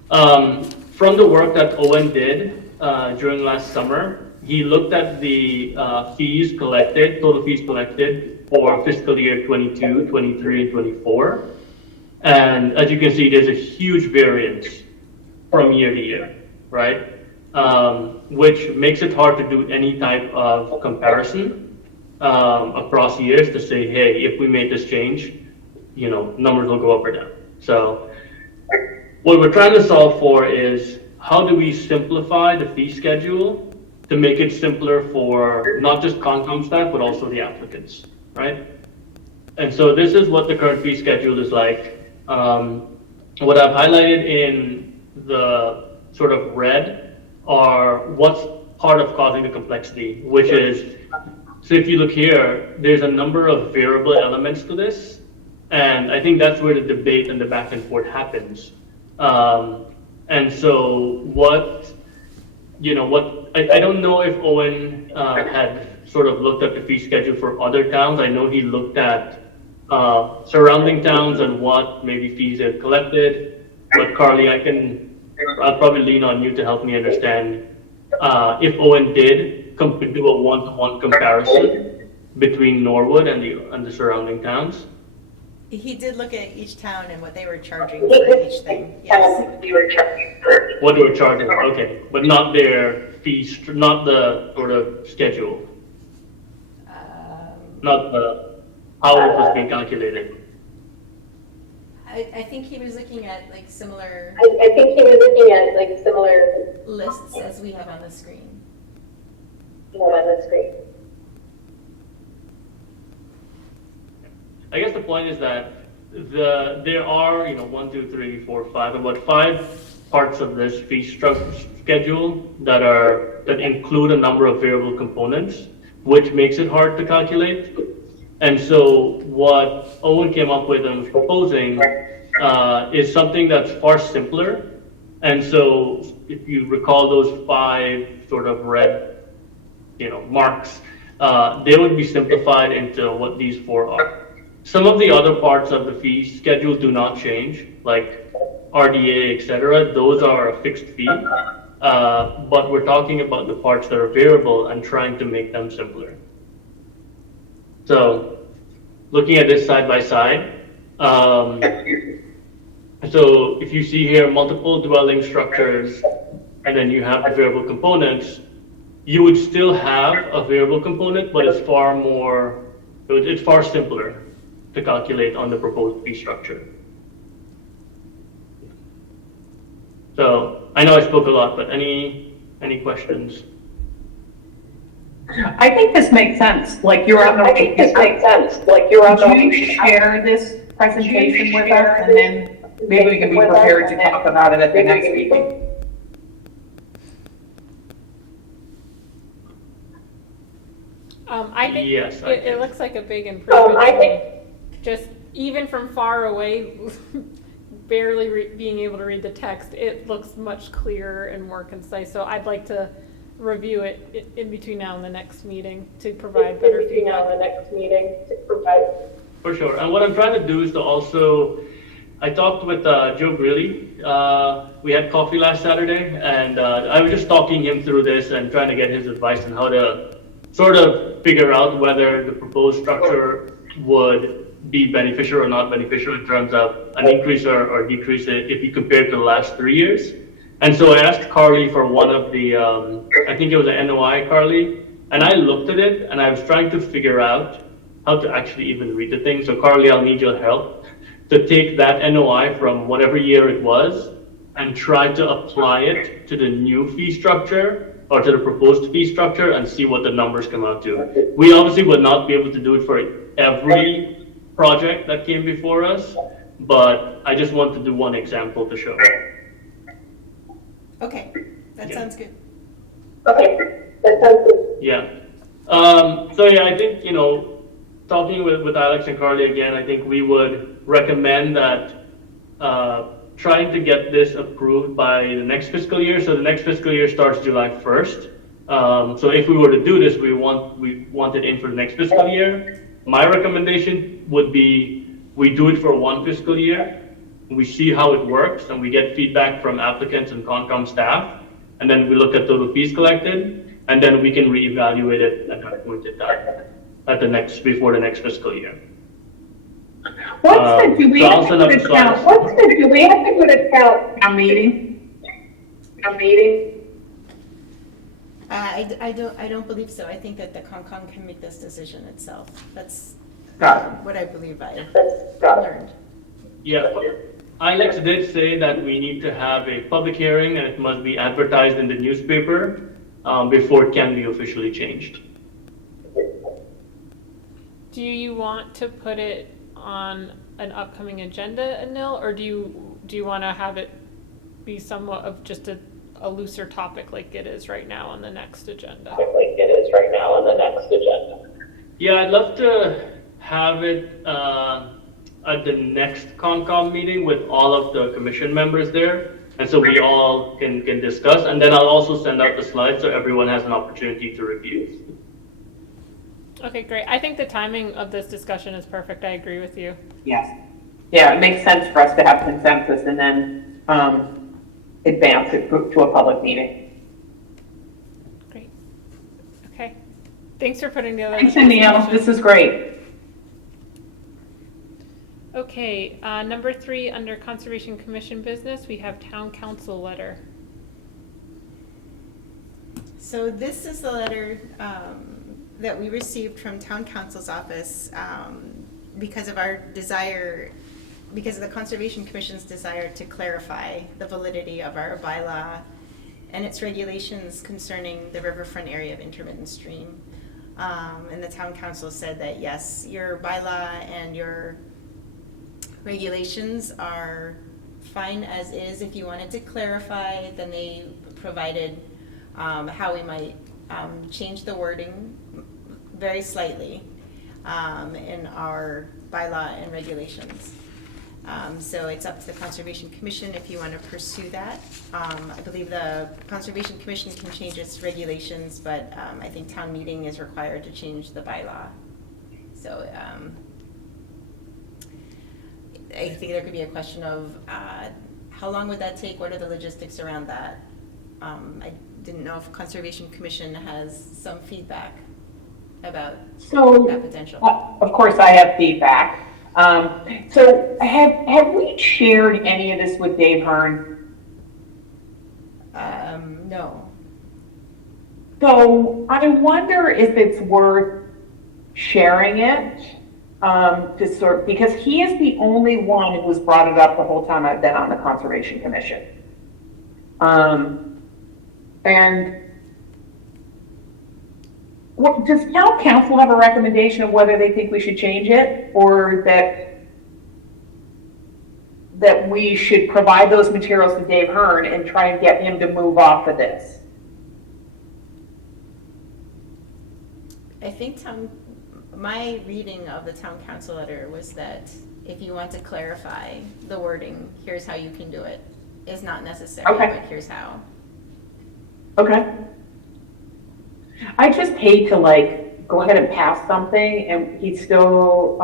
From the work that Owen did during last summer, he looked at the fees collected, total fees collected for fiscal year 22, 23, and 24. And as you can see, there's a huge variance from year to year, right? Which makes it hard to do any type of comparison across years to say, hey, if we made this change, you know, numbers will go up or down. So what we're trying to solve for is how do we simplify the fee schedule to make it simpler for not just Concom staff, but also the applicants, right? And so this is what the current fee schedule is like. What I've highlighted in the sort of red are what's part of causing the complexity, which is, so if you look here, there's a number of variable elements to this. And I think that's where the debate and the back and forth happens. And so what, you know, I don't know if Owen had sort of looked at the fee schedule for other towns. I know he looked at surrounding towns and what maybe fees they've collected. But Carly, I'll probably lean on you to help me understand if Owen did do a one-to-one comparison between Norwood and the surrounding towns. He did look at each town and what they were charging for each thing, yes. What they were charging, okay, but not their fees, not the sort of schedule, not the, how it was being calculated. I think he was looking at like similar I think he was looking at like similar lists as we have on the screen. on the screen. I guess the point is that there are, you know, 1, 2, 3, 4, 5, about 5 parts of this fee schedule that include a number of variable components, which makes it hard to calculate. And so what Owen came up with and was proposing is something that's far simpler. And so if you recall those 5 sort of red, you know, marks, they would be simplified into what these 4 are. Some of the other parts of the fee schedule do not change, like RDA, etc. Those are a fixed fee, but we're talking about the parts that are variable and trying to make them simpler. So, looking at this side by side, so if you see here multiple dwelling structures, and then you have the variable components, you would still have a variable component, but it's far simpler to calculate on the proposed fee structure. So I know I spoke a lot, but any questions? I think this makes sense, like you're on the. I think this makes sense, like you're on the. Would you share this presentation with us, and then maybe we can be prepared to talk about it at the next meeting? I think Yes, I it think. looks like a big improvement. I to think- me. Just even from far away, barely being able to read the text, it looks much clearer and more concise. So I'd like to review it in between now and the next meeting to provide better Between now feedback. and the next meeting to provide. For sure. And what I'm trying to do is to also, I talked with Joe Greeley. We had coffee last Saturday, and I was just talking him through this and trying to get his advice on how to sort of figure out whether the proposed structure would be beneficial or not beneficial in terms of an increase or decrease if you compare it to the last 3 years. And so I asked Carly for one of the, I think it was an NOI, Carly, and I looked at it and I was trying to figure out how to actually even read the thing. So Carly, I'll need your help to take that NOI from whatever year it was and try to apply it to the new fee structure or to the proposed fee structure and see what the numbers come out to. We obviously would not be able to do it for every project that came before us, but I just want to do one example to show. Okay, that Yeah. sounds good. Okay, that sounds good. Yeah. So yeah, I think, talking with Alex and Carly again, I think we would recommend that trying to get this approved by the next fiscal year. So the next fiscal year starts July 1st. So if we were to do this, we want it in for the next fiscal year. My recommendation would be we do it for one fiscal year. We see how it works and we get feedback from applicants and Concom staff. And then we look at total fees collected, and then we can reevaluate it at that point in time, before the next fiscal year. Do we so I'll have to send up go to the slides. town, do we have to go to town meeting? Town meeting? I don't believe so. I think that the Concom can make this decision itself. That's Got it. what I believe I Got it. learned. Yeah, Alex did say that we need to have a public hearing and it must be advertised in the newspaper before it can be officially changed. Do you want to put it on an upcoming agenda, Anil, or do you want to have it be somewhat of just a looser topic like it is right now on the next agenda? Yeah, I'd love to have it at the next Concom meeting with all of the commission members there. And so we all can discuss, and then I'll also send out the slides so everyone has an opportunity to review. Okay, great. I think the timing of this discussion is perfect. I agree with you. Yes. Yeah, it makes sense for us to have consensus and then advance it to a public meeting. Great. Okay. Thanks for putting together. Thanks, Neil. This is great. Okay, number 3, under Conservation Commission business, we have Town Council letter. So this is the letter that we received from Town Council's office because of the Conservation Commission's desire to clarify the validity of our bylaw and its regulations concerning the riverfront area of intermittent stream. And the Town Council said that yes, your bylaw and your regulations are fine as is. If you wanted to clarify, then they provided how we might change the wording very slightly in our bylaw and regulations. So it's up to the Conservation Commission if you want to pursue that. I believe the Conservation Commission can change its regulations, but I think town meeting is required to change the bylaw. So I think there could be a question of how long would that take? What are the logistics around that? I didn't know if Conservation Commission has some feedback about So, that potential. of course, I have feedback. So have we shared any of this with Dave Hearn? No. So I wonder if it's worth sharing it, because he is the only one who's brought it up the whole time I've been on the Conservation Commission. And does town council have a recommendation of whether they think we should change it, or that we should provide those materials to Dave Hearn and try and get him to move off of this? I think my reading of the town council letter was that if you want to clarify the wording, here's how you can do it, is not necessary, Okay. but here's how. Okay. I just hate to go ahead and pass something and he's still,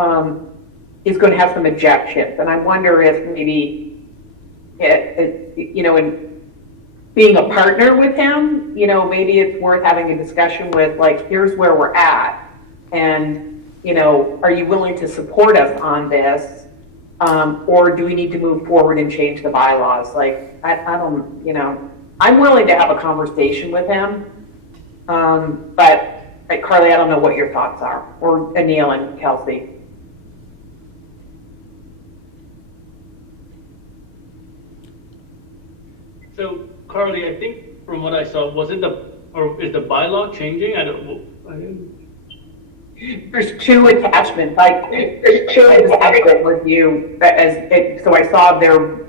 is going to have some objections. And I wonder if maybe, in being a partner with him, maybe it's worth having a discussion with here's where we're at. And, are you willing to support us on this? Or do we need to move forward and change the bylaws? I don't, I'm willing to have a conversation with him. But Carly, I don't know what your thoughts are, or Anil and Kelsey. So Carly, I think from what I saw, was it or is the bylaw changing? I didn't. There's two attachments, like, there's two attachments with you, so I saw their,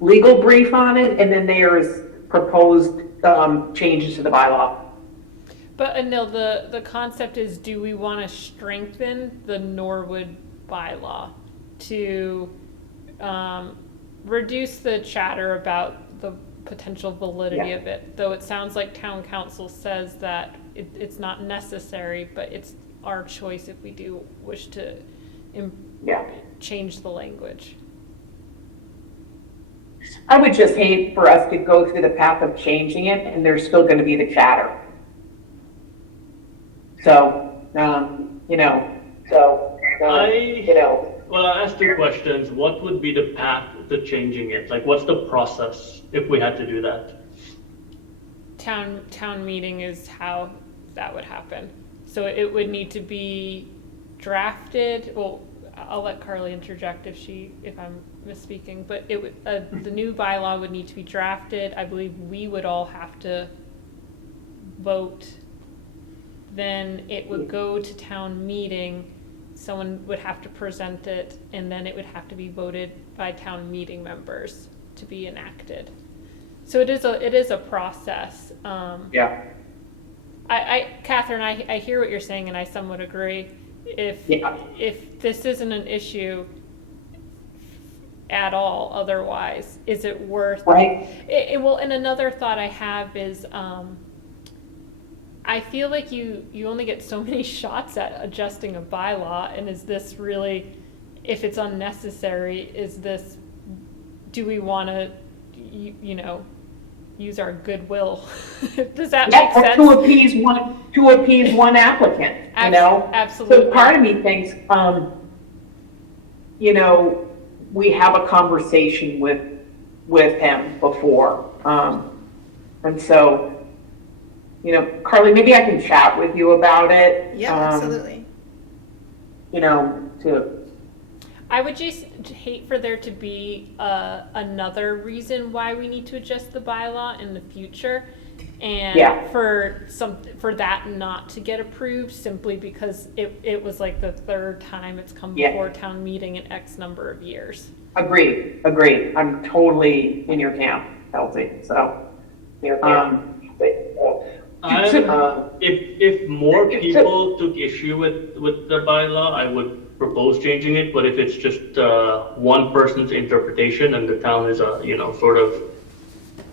legal brief on it, and then there's proposed, changes to the bylaw. But Anil, the concept is, do we want to strengthen the Norwood bylaw to reduce the chatter about the potential validity Yeah. of it? Though it sounds like town council says that it's not necessary, but it's our choice if we do wish to Yeah. change the language. I would just hate for us to go through the path of changing it, and there's still gonna be the chatter. So, Well, I'll ask two questions. What would be the path to changing it? Like, what's the process if we had to do that? Town meeting is how that would happen. So it would need to be drafted, well, I'll let Carly interject if I'm misspeaking, but it would, the new bylaw would need to be drafted. I believe we would all have to vote. Then it would go to town meeting, someone would have to present it, and then it would have to be voted by town meeting members to be enacted. So it is a process. yeah, Catherine, I hear what you're saying, and I somewhat agree. Yeah. If this isn't an issue at all, otherwise, is it worth? right? Well, and another thought I have is, I feel like you only get so many shots at adjusting a bylaw, and is this really, if it's unnecessary, do we want to, use our goodwill? Does that make Yeah, sense? to appease one applicant, Absolutely. So part of me thinks, we have a conversation with him before. And so, Carly, maybe I can chat with you about it. Yeah, absolutely. I would just hate for there to be another reason why we need to adjust the bylaw in the future, and Yeah. for that not to get approved simply because it was like the third time it's come Yeah. before town meeting in X number of years. Agreed. I'm totally in your camp, Kelsey, so. If more people took issue with the bylaw, I would propose changing it. But if it's just one person's interpretation and the town is sort of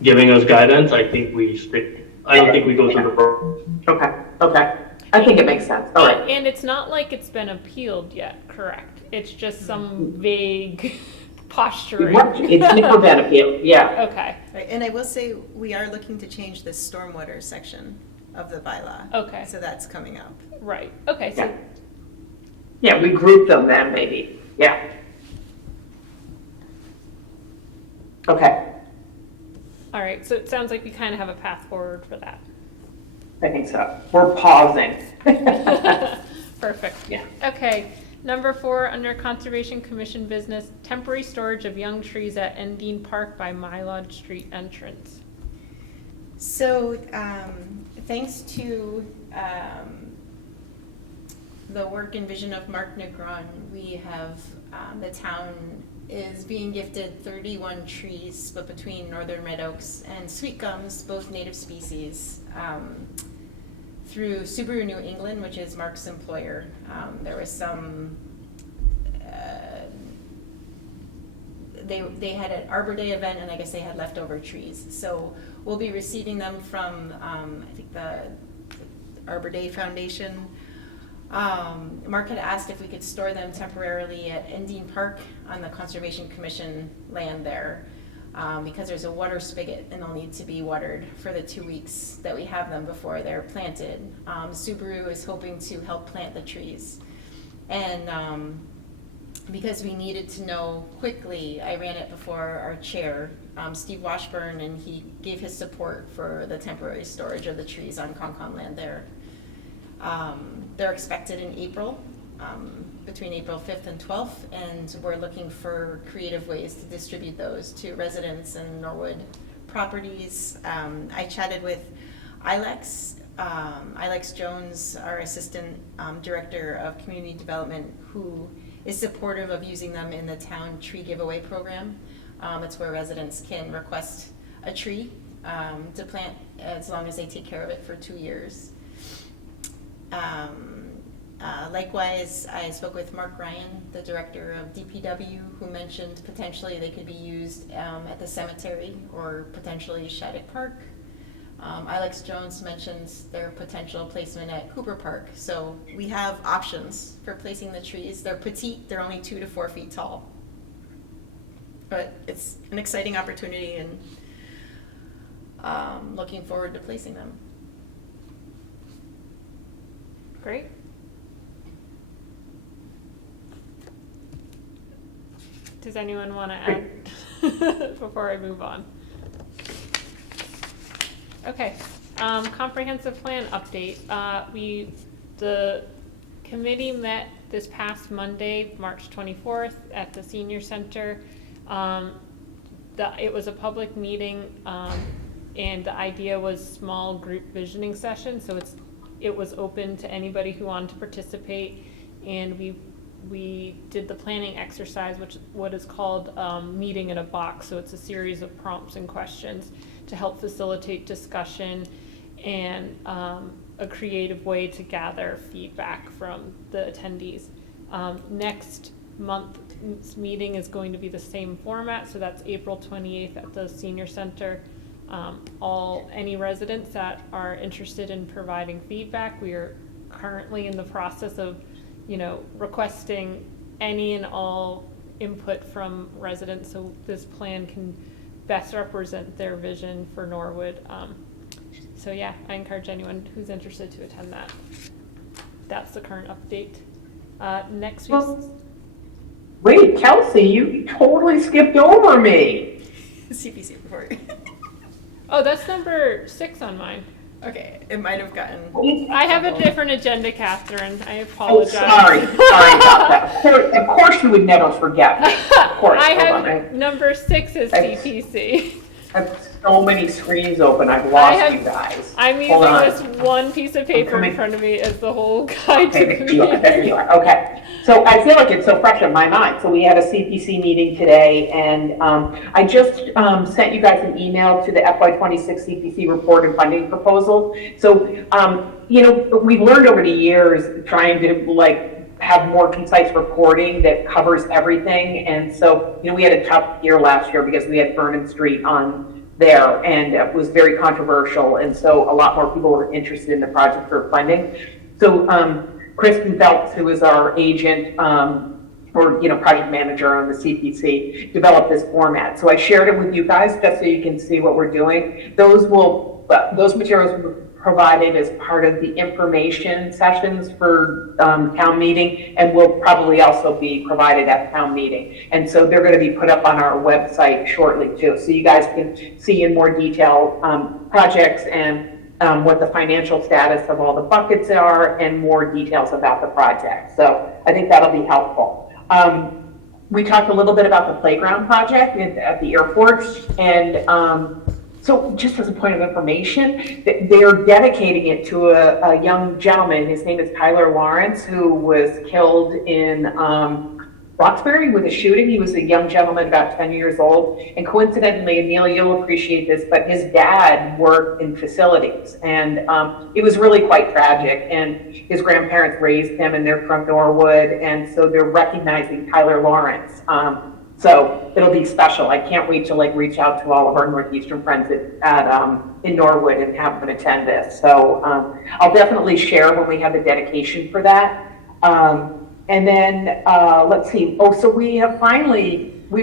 giving us guidance, I think we stick. I don't think we go through the process. Okay. I think it makes sense. All right. And it's not like it's been appealed yet, correct? It's just some vague posturing. It's never been appealed, yeah. Okay. Right, and I will say, we are looking to change the stormwater section of the bylaw. Okay. So that's coming up. Right. Okay. So Yeah, we group them then, maybe, yeah. Okay, all right. So it sounds like we kind of have a path forward for that. I think so. We're pausing. Perfect. Yeah. Okay. Number 4, under Conservation Commission business, temporary storage of young trees at Endine Park by Mylod Street entrance. So, thanks to the work and vision of Mark Negron, we have, the town is being gifted 31 trees split between northern red oaks and sweet gums, both native species, through Subaru New England, which is Mark's employer. There was some, they had an Arbor Day event, and I guess they had leftover trees. So we'll be receiving them from, I think the Arbor Day Foundation. Mark had asked if we could store them temporarily at Endine Park on the Conservation Commission land there, because there's a water spigot and they'll need to be watered for the 2 weeks that we have them before they're planted. Subaru is hoping to help plant the trees. And because we needed to know quickly, I ran it before our chair, Steve Washburn, and he gave his support for the temporary storage of the trees on Concom land there. They're expected in April, between April 5th and 12th, and we're looking for creative ways to distribute those to residents and Norwood properties. I chatted with Ilex Jones, our Assistant Director of Community Development, who is supportive of using them in the town tree giveaway program. It's where residents can request a tree to plant as long as they take care of it for 2 years. Likewise, I spoke with Mark Ryan, the director of DPW, who mentioned potentially they could be used at the cemetery or potentially Shattuck Park. Ilex Jones mentions their potential placement at Cooper Park. So we have options for placing the trees. They're petite, they're only 2 to 4 feet tall. But it's an exciting opportunity, and looking forward to placing them. Great. Does anyone want to add before I move on? Okay, comprehensive plan update. The committee met this past Monday, March 24th at the Senior Center. It was a public meeting, and the idea was small group visioning session, so it was open to anybody who wanted to participate, and we did the planning exercise, which what is called meeting in a box. So it's a series of prompts and questions to help facilitate discussion and a creative way to gather feedback from the attendees. Next month's meeting is going to be the same format, so that's April 28th at the Senior Center. Any residents that are interested in providing feedback, we are currently in the process of requesting any and all input from residents so this plan can best represent their vision for Norwood. So yeah, I encourage anyone who's interested to attend that. That's the current update. Next week. Wait, Kelsey, you totally skipped over me. CPC report. Oh, that's number 6 on mine. Okay, it might have gotten. I have a different agenda, Catherine. I Oh, apologize. sorry about that. Of course you would never forget me. Of course. I Hold on. have number 6 as CPC. I have so many screens open, I've lost you guys. I'm Hold on. using this one piece of paper in front of me as the whole guide to the Okay, there meeting. you are. Okay. So I feel like it's so fresh in my mind. So we had a CPC meeting today, and I just sent you guys an email to the FY26 CPC report and funding proposal. So, we've learned over the years trying to have more concise reporting that covers everything. And so, we had a tough year last year because we had Vernon Street on there, and it was very controversial. And so a lot more people were interested in the project for funding. So, Kristen Phelps, who is our agent, project manager on the CPC, developed this format. So I shared it with you guys just so you can see what we're doing. Those materials were provided as part of the information sessions for town meeting, and will probably also be provided at town meeting. And so they're going to be put up on our website shortly too, so you guys can see in more detail projects and what the financial status of all the buckets are, and more details about the project. So I think that'll be helpful. We talked a little bit about the playground project at the airport, and so just as a point of information, they are dedicating it to a young gentleman. His name is Tyler Lawrence, who was killed in Roxbury with a shooting. He was a young gentleman, about 10 years old. And coincidentally, and Neil, you'll appreciate this, but his dad worked in facilities. And it was really quite tragic. And his grandparents raised him, and they're from Norwood. And so they're recognizing Tyler Lawrence. So it'll be special. I can't wait to reach out to all of our Northeastern friends in Norwood and have them attend this. So I'll definitely share when we have the dedication for that. And then let's see. So we've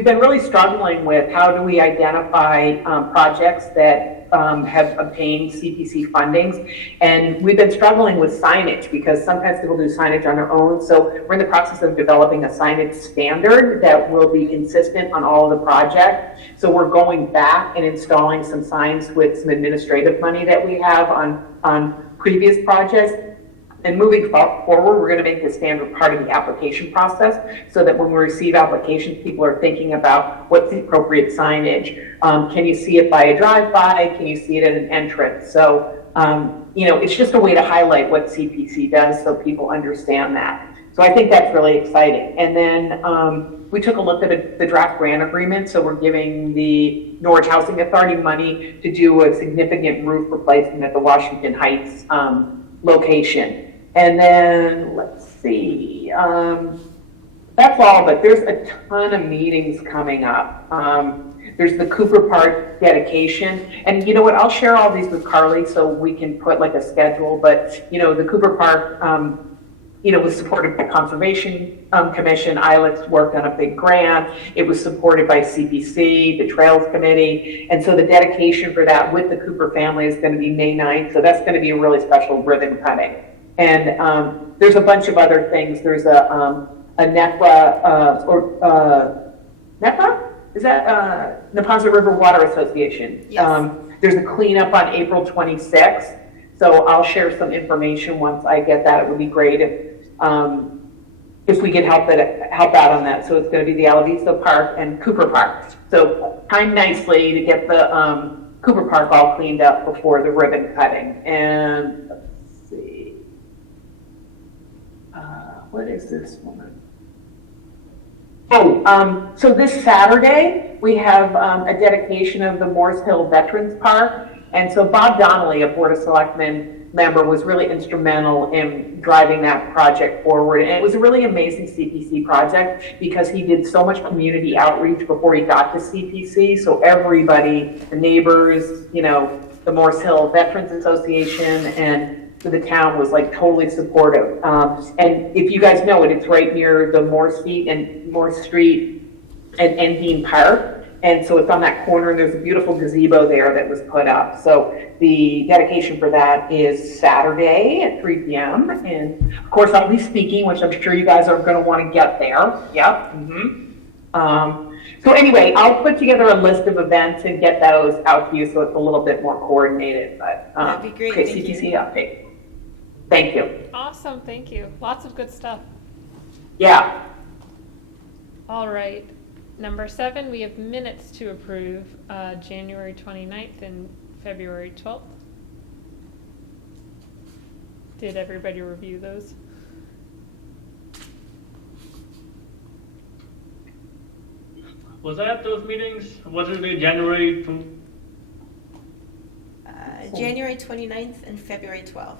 been really struggling with how do we identify projects that have obtained CPC fundings. And we've been struggling with signage because sometimes people do signage on their own. So we're in the process of developing a signage standard that will be consistent on all of the projects. So we're going back and installing some signs with some administrative money that we have on previous projects. And moving forward, we're going to make this standard part of the application process so that when we receive applications, people are thinking about what's the appropriate signage. Can you see it by a drive-by? Can you see it at an entrance? So, it's just a way to highlight what CPC does so people understand that. So I think that's really exciting. And then we took a look at the draft grant agreement. So we're giving the Norwich Housing Authority money to do a significant roof replacement at the Washington Heights location. And then let's see, that's all, but there's a ton of meetings coming up. There's the Cooper Park dedication. And you know what, I'll share all these with Carly so we can put like a schedule. But, the Cooper Park, was supported by Conservation Commission. ILEX worked on a big grant. It was supported by CPC, the Trails Committee. And so the dedication for that with the Cooper family is going to be May 9th. So that's going to be a really special ribbon cutting. And there's a bunch of other things. There's a NEPA, NEPA? Is that Neponset River Water Association? Yes. There's a cleanup on April 26th. So I'll share some information once I get that. It would be great if we could help out on that. So it's going to be the Alavista Park and Cooper Park. So time nicely to get the Cooper Park all cleaned up before the ribbon cutting. And let's see, what is this one? Oh, so this Saturday we have a dedication of the Morse Hill Veterans Park. And so Bob Donnelly, a Board of Selectmen member, was really instrumental in driving that project forward. And it was a really amazing CPC project because he did so much community outreach before he got to CPC. So everybody, the neighbors, the Morse Hill Veterans Association and the town was like totally supportive. And if you guys know it, it's right near the Morse Street and Dean Park. And so it's on that corner, and there's a beautiful gazebo there that was put up. So the dedication for that is Saturday at 3 p.m. And of course, I'll be speaking, which I'm sure you guys are going to want to get there. Yep. So anyway, I'll put together a list of events and get those out to you so it's a little bit more coordinated. But That'd be great. Okay, Thank CTC you. update. Thank you. Awesome, thank you. Lots of good stuff. Yeah. All right. Number 7, we have minutes to approve, January 29th and February 12th. Did everybody review those? Was I at those meetings? Was it the January? January 29th and February 12th.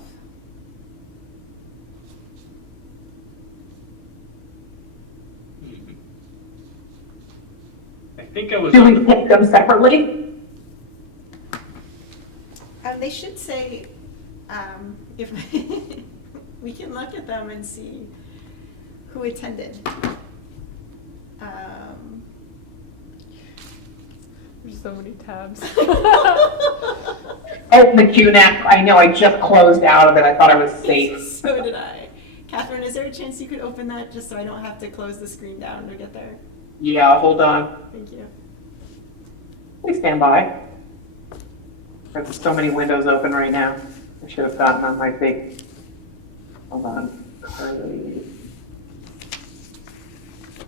I think I was. Do we pick them separately? They should say, if we can look at them and see who attended. There's so many tabs. Oh, the QNAP. I know. I just closed out of it. I thought I was safe. So did I. Catherine, is there a chance you could open that just so I don't have to close the screen down to get there? Yeah, hold on. Thank you. Please stand by. There's so many windows open right now. I should have gotten on my big. Hold on. Carly.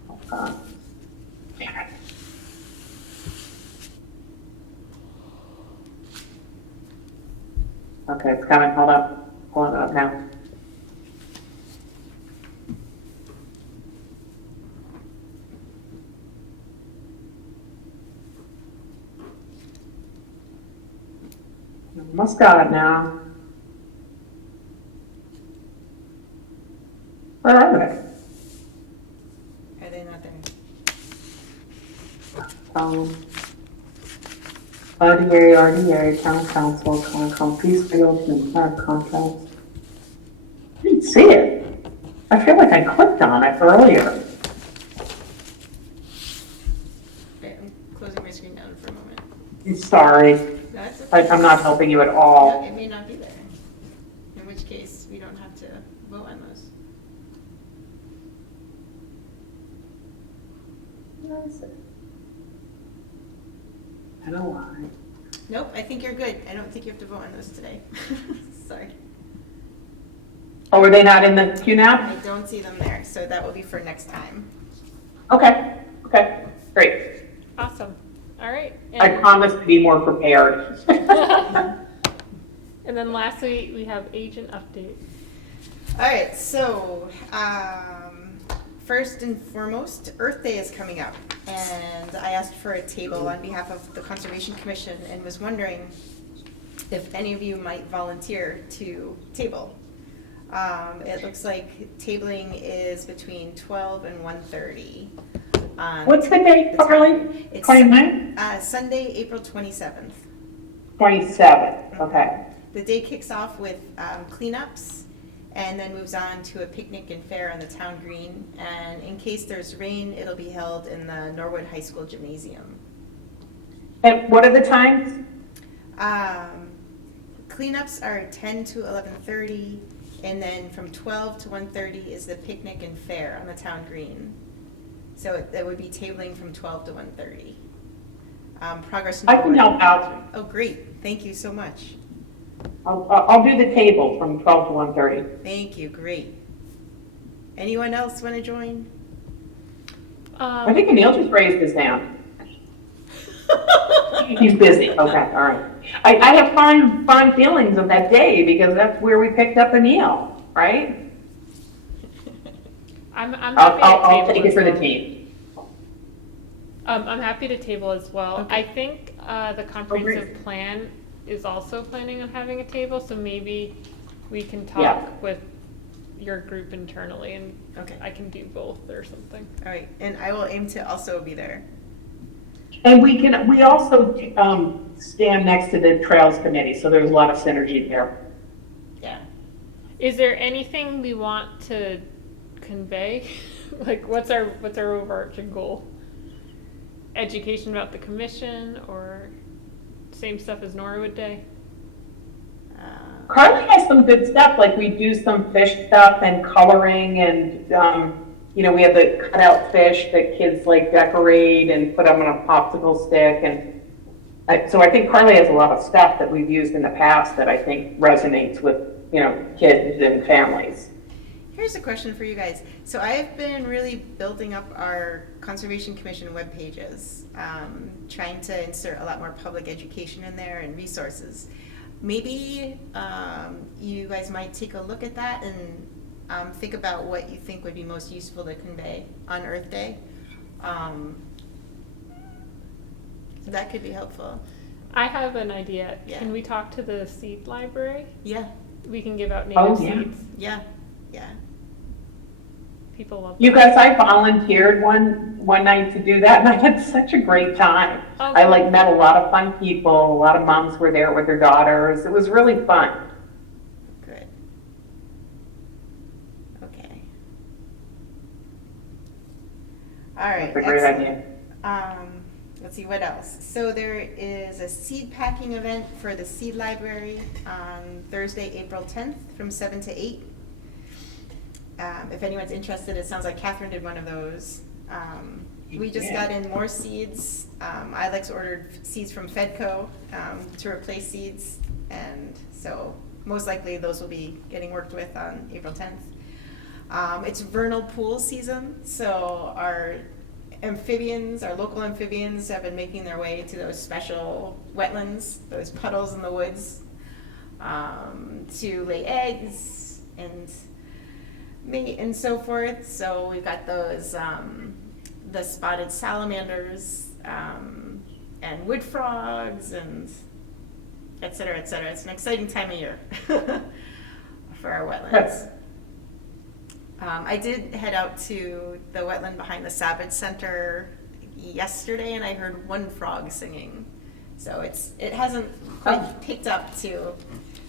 Hold on. Damn it. Okay, it's coming. Hold up. Pulling it up now. Almost got it now. Where are they? Are they not there? RDA, town council, please fail to implement contracts. I didn't see it. I feel like I clicked on it earlier. Okay, I'm closing my screen down for a moment. I'm sorry. That's okay. I'm not helping you at No, all. it may not be there. In which case, we don't have to vote on those. Where is it? I don't know why. Nope, I think you're good. I don't think you have to vote on those today. Sorry. Oh, are they not in the I QNAP? don't see them there, so that will be for next time. Okay, okay, great. Awesome. All right. I And, promise to be more prepared. and then lastly, we have agent update. All right, so first and foremost, Earth Day is coming up, and I asked for a table on behalf of the Conservation Commission and was wondering if any of you might volunteer to table. It looks like tabling is between 12 and 1:30. What's the date, Carly? It's 29th? Sunday, April 27th. 27th, okay. The day kicks off with cleanups and then moves on to a picnic and fair on the town green. And in case there's rain, it'll be held in the Norwood High School gymnasium. And what are the times? Cleanups are 10 to 11:30, and then from 12 to 1:30 is the picnic and fair on the town green. So it would be tabling from 12 to 1:30. Progress. I can help out. Oh, great. Thank you so much. I'll do the table from 12 to 1:30. Thank you. Great. Anyone else want to join? I think Emil just raised his hand. He's busy, okay, all right. I have fond feelings of that day because that's where we picked up Emil, right? I'm happy to I'll table take it as for the well. team. I'm happy to table as well. Okay. I think the comprehensive plan is also planning on having a table, so maybe we can talk Yeah. with your group internally and Okay. I can do both or something. All right, and I will aim to also be there. And we also stand next to the Trails Committee, so there's a lot of synergy there. Yeah. Is there anything we want to convey? Like, what's our overarching goal? Education about the commission, or same stuff as Norwood Day? Carly has some good stuff, like we do some fish stuff and coloring and, we have the cutout fish that kids like decorate and put them on a popsicle stick. And so I think Carly has a lot of stuff that we've used in the past that I think resonates with, kids and families. Here's a question for you guys. So I've been really building up our Conservation Commission web pages, trying to insert a lot more public education in there and resources. Maybe you guys might take a look at that and think about what you think would be most useful to convey on Earth Day. That could be helpful. I have an idea. Yeah. Can we talk to the seed library? Yeah, We can give out native yeah. seeds. yeah. People love You that. guys, I volunteered one night to do that and I had such a great time. Oh, I met a lot of fun people, a lot of moms were there with their daughters. It was really fun. Good. Okay. All right. It's a great excellent. idea. Let's see, what else? So there is a seed packing event for the Seed Library on Thursday, April 10th from 7 to 8. If anyone's interested, it sounds like Catherine did one of those. We just got in more seeds. Ilex ordered seeds from Fedco to replace seeds, and so most likely those will be getting worked with on April 10th. It's vernal pool season, so our local amphibians have been making their way to those special wetlands, those puddles in the woods, to lay eggs and mate and so forth. So we've got those, the spotted salamanders, and wood frogs and et cetera, et cetera. It's an exciting time of year for our wetlands. I did head out to the wetland behind the Savage Center yesterday, and I heard one frog singing. So it hasn't quite picked up to.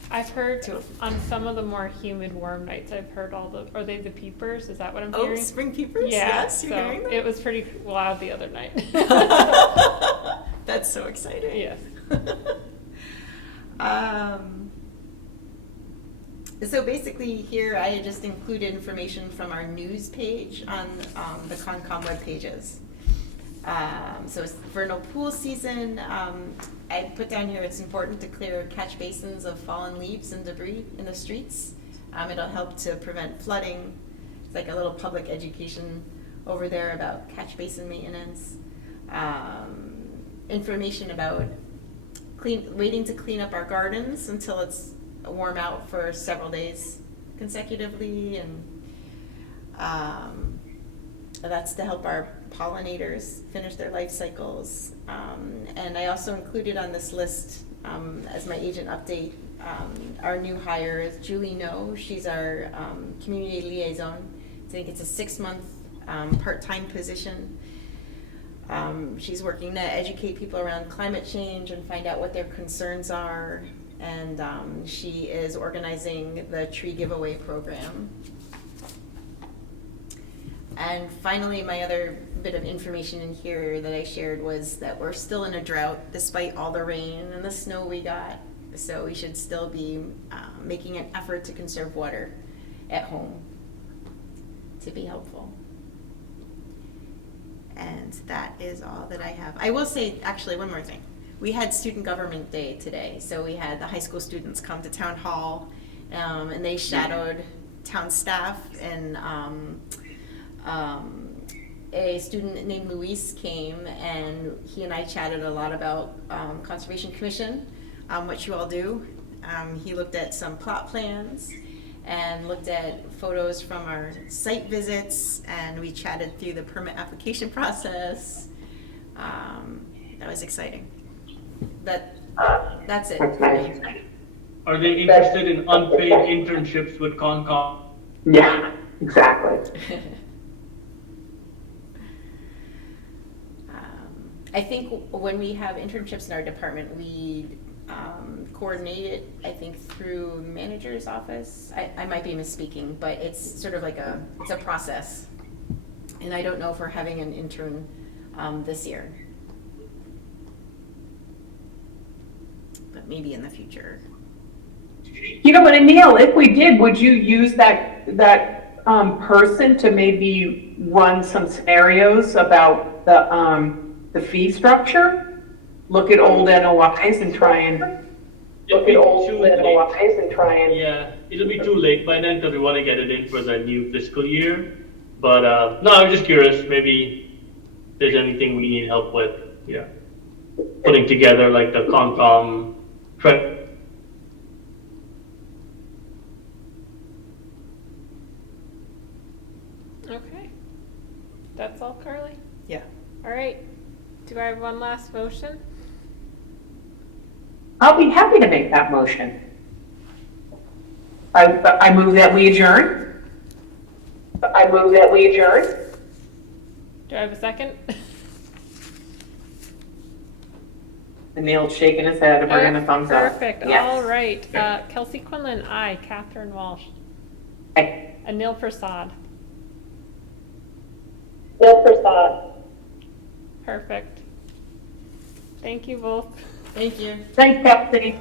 I've heard on some of the more humid, warm nights, I've heard are they the peepers? Is that what I'm hearing? Spring peepers? Yeah, Yes, you're so hearing them? it was pretty loud the other night. That's so exciting. Yes. So basically here I just included information from our news page on the Concom web pages. So it's vernal pool season. I put down here it's important to clear catch basins of fallen leaves and debris in the streets. It'll help to prevent flooding. It's like a little public education over there about catch basin maintenance. Information about waiting to clean up our gardens until it's warm out for several days consecutively, and that's to help our pollinators finish their life cycles. And I also included on this list, as my agent update, our new hire is Julie No. She's our community liaison. I think it's a 6-month part-time position. She's working to educate people around climate change and find out what their concerns are. And she is organizing the tree giveaway program. And finally, my other bit of information in here that I shared was that we're still in a drought despite all the rain and the snow we got. So we should still be making an effort to conserve water at home to be helpful. And that is all that I have. I will say, actually, one more thing. We had Student Government Day today. So we had the high school students come to town hall, and they shadowed town staff, and a student named Luis came, and he and I chatted a lot about Conservation Commission, what you all do. He looked at some plot plans and looked at photos from our site visits, and we chatted through the permit application process. That was exciting. That's it. That's nice. Are they interested in unpaid internships with Concom? Yeah, exactly. I think when we have internships in our department, we coordinate it, I think, through manager's office. I might be misspeaking, but it's sort of like it's a process. And I don't know if we're having an intern this year. But maybe in the future. You know what, Neil, if we did, would you use that person to maybe run some scenarios about the fee structure? Look at old NOIs and try and Yeah, it'll be too late by then because we want to get it in for the new fiscal year. But no, I'm just curious. Maybe there's anything we need help with. Yeah, putting together like the Concom. Okay. That's all, Carly? Yeah. All right. Do I have one last motion? I'll be happy to make that motion. I move that we adjourn. I move that we adjourn. Do I have a second? And Neil's shaking his head and we're gonna thumbs up. Perfect. Yes. All right. Kelsey Quinlan, aye. Catherine Walsh. Aye. Anil Prasad. Bill Prasad. Perfect. Thank you both. Thank you. Thanks, Kelsey.